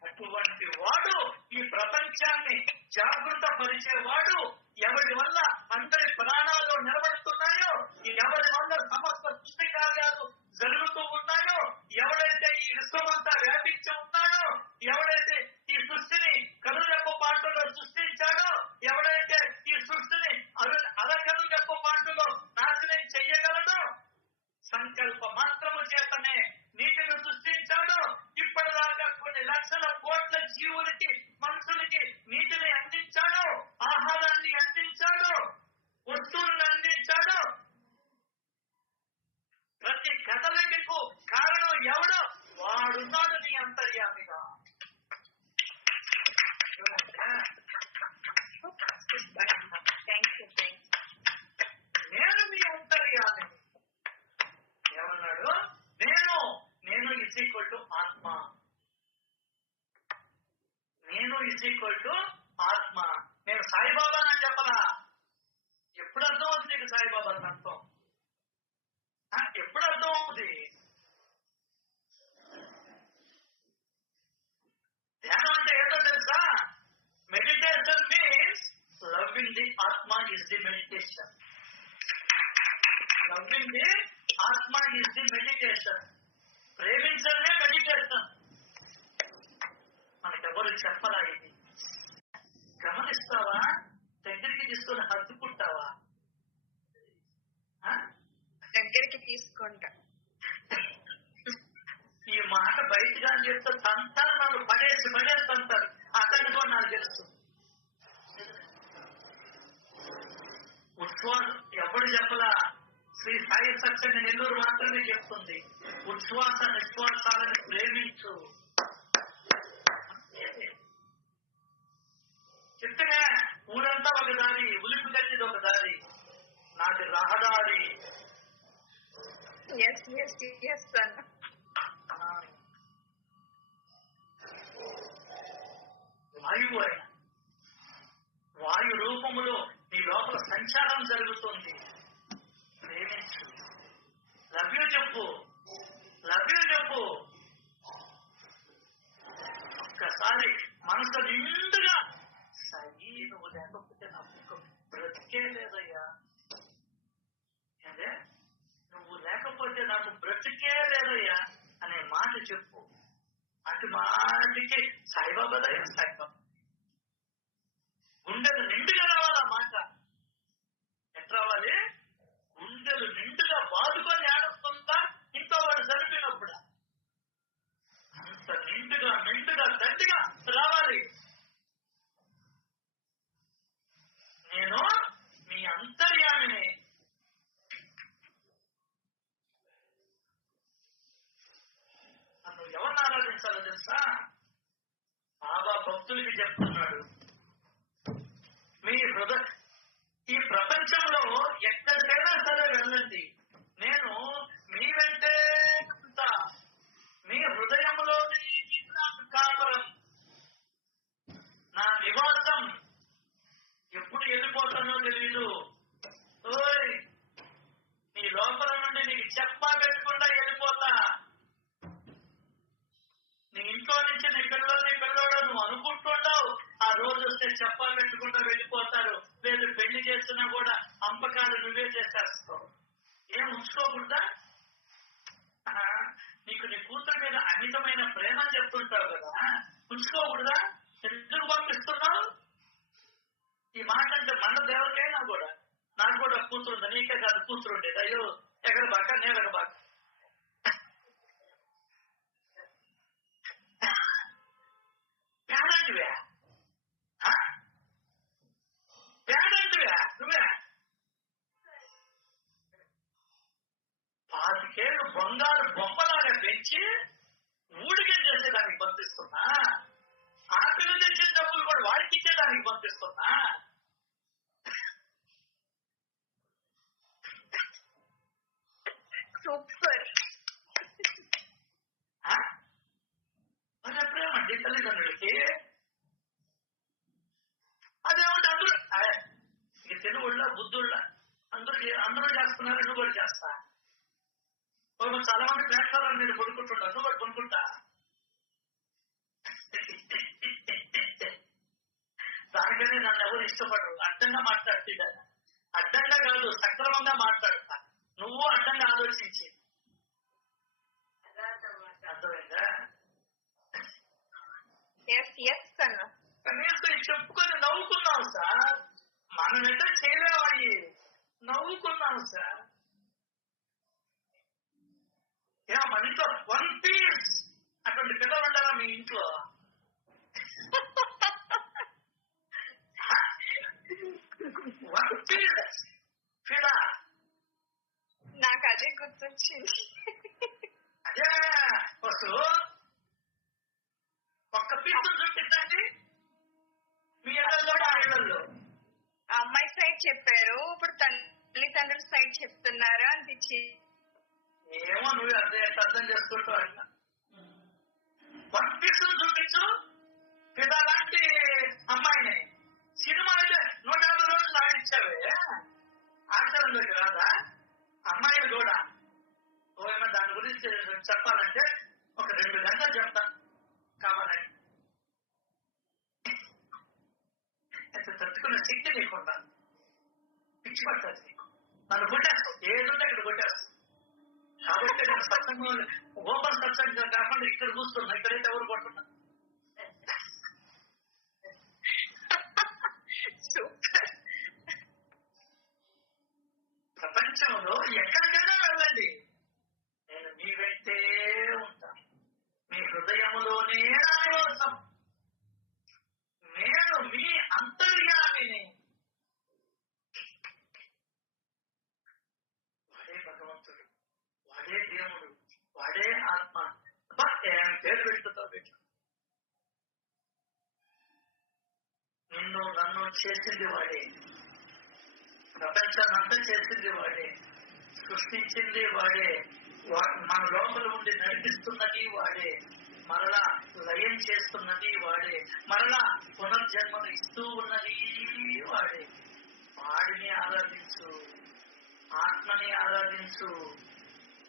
అటువంటి వాడు ఈ ప్రపంచాన్ని జాగృత పరిచేవాడు. ఎవరి వల్ల అందరి ప్రాణాలు నిలబడుతున్నాయో, ఎవరి వల్ల సమస్త సృష్టి కార్యాలు జరుగుతూ ఉన్నాయో, ఎవడైతే ఈ విశ్వమంతా వ్యాపించి ఉన్నాడో, ఎవడైతే ఈ సృష్టిని కనురెప్ప పాటలో సృష్టించాడో, ఎవడైతే ఈ సృష్టిని అరకనురెప్ప పాటలో నాశనం చెయ్యగలడో, సంకల్ప మాత్రము చేతనే నీటిని సృష్టించాడో, ఇప్పటిదాకా కొన్ని లక్షల కోట్ల జీవులకి మనుషులకి నీటిని అందించాడో, ఆహారాన్ని అందించాడో, వస్తువులను అందించాడో. ప్రతి కదలికకు కారణం ఎవడో వాడున్నాడు నీ అంతర్యామిగా. నేను మీ అంతర్యామి. ఏమన్నాడు? నేను ఈక్వల్ టు ఆత్మ. నేను ఈక్వల్ టు ఆత్మ. నేను సాయిబాబా అని చెప్పలా. ఎప్పుడు అర్థం అవుతుంది నీకు సాయిబాబా అర్థం? ఎప్పుడు అర్థం అవుతుంది? ధ్యానం అంటే ఏదో తెలుసా? మెడిటేషన్ మీన్స్ లవింగ్ ది ఆత్మ is the meditation. Loving the ఆత్మ ఇస్ ది మెడిటేషన్. ప్రేమించడమే మెడిటేషన్. మనకెవరు చెప్పలా ఇది. గమనిస్తావా? దగ్గరికి తీసుకొని హత్తుకుంటావా? దగ్గరికి తీసుకుంటా. ఈ మాట బయటగా అని చెప్తే తంతారు. నన్ను పడేసి తంతారు. అతన్ని కూడా నాకు తెలుసు. ఉచ్ఛ్వాస ఎప్పుడు చెప్పలా? శ్రీ సాయి సత్సంగ నెల్లూరు మాత్రమే చెప్తుంది. ఉచ్ఛ్వాస నిశ్వాసాలను ప్రేమించు. చెప్తేనే ఊరంతా ఒక దారి, ఉలిపి కట్టిది ఒక దారి, నాది రహదారి. వాయువు అయిన వాయు రూపములో నీ లోపల సంచారం జరుగుతుంది. ప్రేమించు. లవ్ యూ చెప్పు. ఒక్కసారి మనసు నిండుగా సరి నువ్వు లేకపోతే నాకు బ్రతికే లేదయ్యా, అదే నువ్వు లేకపోతే నాకు బ్రతికే లేదయ్యా అనే మాట చెప్పు. అటు మాటికి సాయిబాబా దయ్యా సాయిబాబా. గుండెలు నిండుగా రావాలి ఆ మాట. ఎట్లా రావాలి? గుండెలు నిండుగా బాదుకొని ఆడుతుందా భక్తులకి చెప్తున్నాడు, మీ హృదయ ఈ ప్రపంచంలో ఎక్కడికైనా సరే వెళ్ళండి, నేను మీ వెంటే ఉంటా, మీ హృదయంలోనే నాకు కాపురం, నా నివాసం, ఎప్పుడు వెళ్ళిపోతానో తెలీదు. ఓయ్, నీ లోపల నుండి నీకు చెప్పా పెట్టకుండా వెళ్ళిపోతా. నీ ఇంట్లో నుంచి నీ పిల్లోడు నువ్వు అనుకుంటుంటావు, ఆ రోజు వస్తే చెప్పా పెట్టకుండా వెళ్ళిపోతారు. లేదు పెళ్లి చేస్తున్నా కూడా అంపకాలు నువ్వే చేసేస్తావు. ఏం ఉంచుకోకుండా నీకు నీ కూతురు మీద అమితమైన ప్రేమ చెప్తుంటావు కదా, ఉంచుకోకూడదా? ఎందుకు పంపిస్తున్నావు? ఈ మాట అంటే మన దేవుడికైనా కూడా, నాకు కూడా కూతురు ఉంది, నీకే కాదు కూతురు ఉండేది. అయ్యో ఎక్కడ బాక నేలక బాక పేడంటివే పేడంటివే నువ్వే 5 ఏళ్ళు బంగారు బొమ్మలాగా పెంచి ఊడికే చేసేదానికి పంపిస్తున్నా, ఆ పిల్లలు తెచ్చిన డబ్బులు కూడా వాడికి ఇచ్చేదానికి పంపిస్తున్నా. సూపర్. అదే ప్రేమ అండి తల్లిదండ్రులకి. అదేమంటే అందరూ ఇక తెలుగుళ్ళ బుద్ధుళ్ళ అందరూ చేస్తున్నారు, నువ్వు కూడా చేస్తా. చాలా మంది ప్లాట్ఫారం మీద కొనుక్కుంటున్నారు, నువ్వు కూడా కొనుక్కుంటా. దానికనే నన్ను ఎవరు ఇష్టపడరు. అడ్డంగా మాట్లాడుతుందా? అడ్డంగా కాదు, సక్రమంగా మాట్లాడతా. నువ్వు అడ్డంగా ఆలోచించి. అర్థమైందా? కనీసం చెప్పుకొని నవ్వుకున్నావు సార్, మనం ఎట్లా చేయలేమయ్యి నవ్వుకున్నావు సార్. మన ఇంట్లో 1 పీస్ అటువంటి పిల్లలు ఉంటారా మీ ఇంట్లో? నాకు అదే గుర్తొచ్చింది. అదే వస్తు ఒక్క పీస్ చూపించండి మీ ఇళ్లలో, మా ఇళ్లలో. అమ్మాయి సైడ్ చెప్పారు, ఇప్పుడు తల్లిదండ్రుల సైడ్ చెప్తున్నారు అనిపించింది. ఏమో నువ్వు అర్థం చేసుకుంటావు. అట్లా 1 పీస్ చూపించు. పిదా లాంటి అమ్మాయిని సినిమా అయితే 150 రోజులు ఆడించావే, ఆచరణలోకి రాదా? అమ్మాయిలు కూడా ఏమో దాని గురించి చెప్పాలంటే ఒక 2 గంటలు చెప్తా కావాలని. తట్టుకునే శక్తి నీకుండా పిచ్చి పడుతుంది నీకు. నన్ను కొట్టేస్తావు, ఏదంటే ఇక్కడ కొట్టేస్తావు. కాబట్టి నేను సత్సంగం ఓపెన్ సత్సంగం కాకుండా ఇక్కడ కూర్చున్నా, ఇక్కడైతే ఎవరు కొట్టున్నా. ప్రపంచంలో ఎక్కడికైనా వెళ్ళండి, నేను మీ వెంటే ఉంటాను, మీ హృదయంలోనే నా నివాసం, నేను మీ అంతర్యామిని. వాడే భగవంతుడు, వాడే దేవుడు, వాడే ఆత్మ. ఏం పేరు పెట్టుతావు పెట్టు. నిన్ను నన్ను చేసింది వాడే, ప్రపంచాన్ని అంతా చేసింది వాడే, సృష్టించింది వాడే, మన లోపల ఉండి నడిపిస్తున్నది వాడే, మరలా లయం చేస్తున్నది వాడే, మరలా పునర్జన్మను ఇస్తూ ఉన్నది వాడే. వాడిని ఆరాధించు, ఆత్మని ఆరాధించు,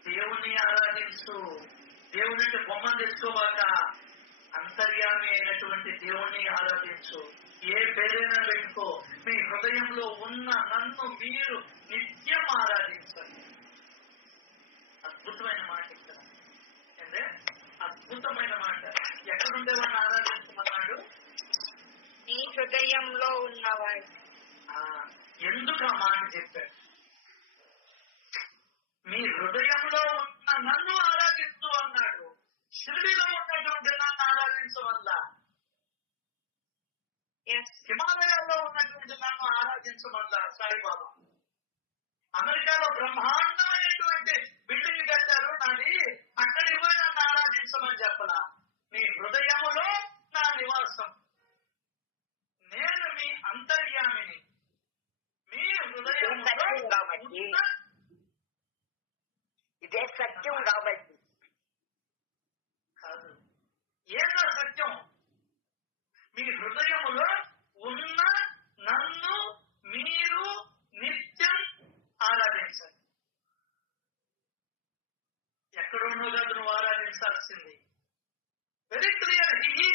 దేవుణ్ణి ఆరాధించు. దేవుడికి బొమ్మను తెచ్చుకోవాక అంతర్యామి అయినటువంటి దేవుణ్ణి ఆరాధించు. ఏ పేరైనా పెట్టుకో, మీ హృదయంలో ఉన్న నన్ను మీరు నిత్యం ఆరాధించండి. అద్భుతమైన మాట ఇక్కడ, అంటే అద్భుతమైన మాట. ఎక్కడుండే వాడిని ఆరాధించమన్నాడు? నీ హృదయంలో ఉన్నవాడు. ఎందుకు ఆ మాట చెప్పాడు? మీ హృదయంలో ఉన్న నన్ను ఆరాధించు అన్నాడు. షిరిడీలో ఉన్నటువంటి నన్ను ఆరాధించవల్ల, హిమాలయాల్లో ఉన్నటువంటి నన్ను ఆరాధించమల్ల సాయిబాబా. అమెరికాలో బ్రహ్మాండమైనటువంటి బిల్డింగ్ కట్టారు నాది, అక్కడికి పోయి నన్ను ఆరాధించమని చెప్పలా. మీ హృదయములో నా నివాసం, సత్యం కాబట్టి ఇదే సత్యం కాబట్టి కాదు. ఏదో సత్యం మీ హృదయములో ఉన్న నన్ను మీరు నిత్యం ఆరాధించండి. ఎక్కడున్నో కాదు నువ్వు ఆరాధించాల్సింది. Very clear he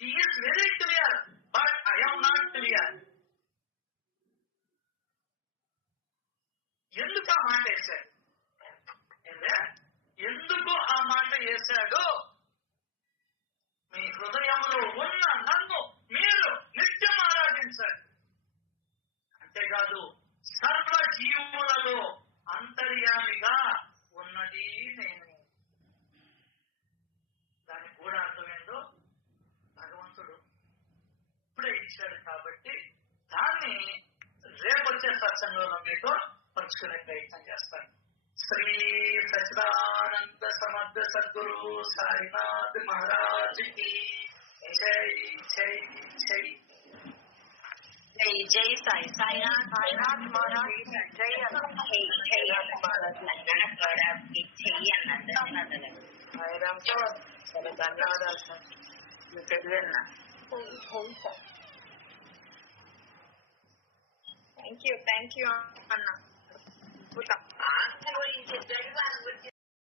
is very clear, but I am not clear. ఎందుకు ఆ మాట వేశాడు? ఎందుకు ఆ మాట వేశాడు? మీ హృదయంలో ఉన్న నన్ను మీరు నిత్యం ఆరాధించండి. అంతేకాదు సర్వ జీవులలో అంతర్యామిగా ఉన్నది నేను. దాని కూడా అర్థమేందో భగవంతుడు ఇప్పుడే ఇచ్చాడు కాబట్టి దాన్ని రేపొచ్చే సత్సంగంలో మీతో పంచుకునే ప్రయత్నం చేస్తాను. శ్రీ సచిదానంద సమర్థ సద్గురు సాయినాథ్ మహారాజ్ కి జై జై జై. జై జై సాయి సాయినాథ్ సాయినాథ్ మహారాజ్ జై అన్న జై జై మహారాజ్ జై అన్న ధన్యవాదాలు సార్. మీకు తెలియన్నా థ్యాంక్ యూ అన్న. ఆస్తి గురించి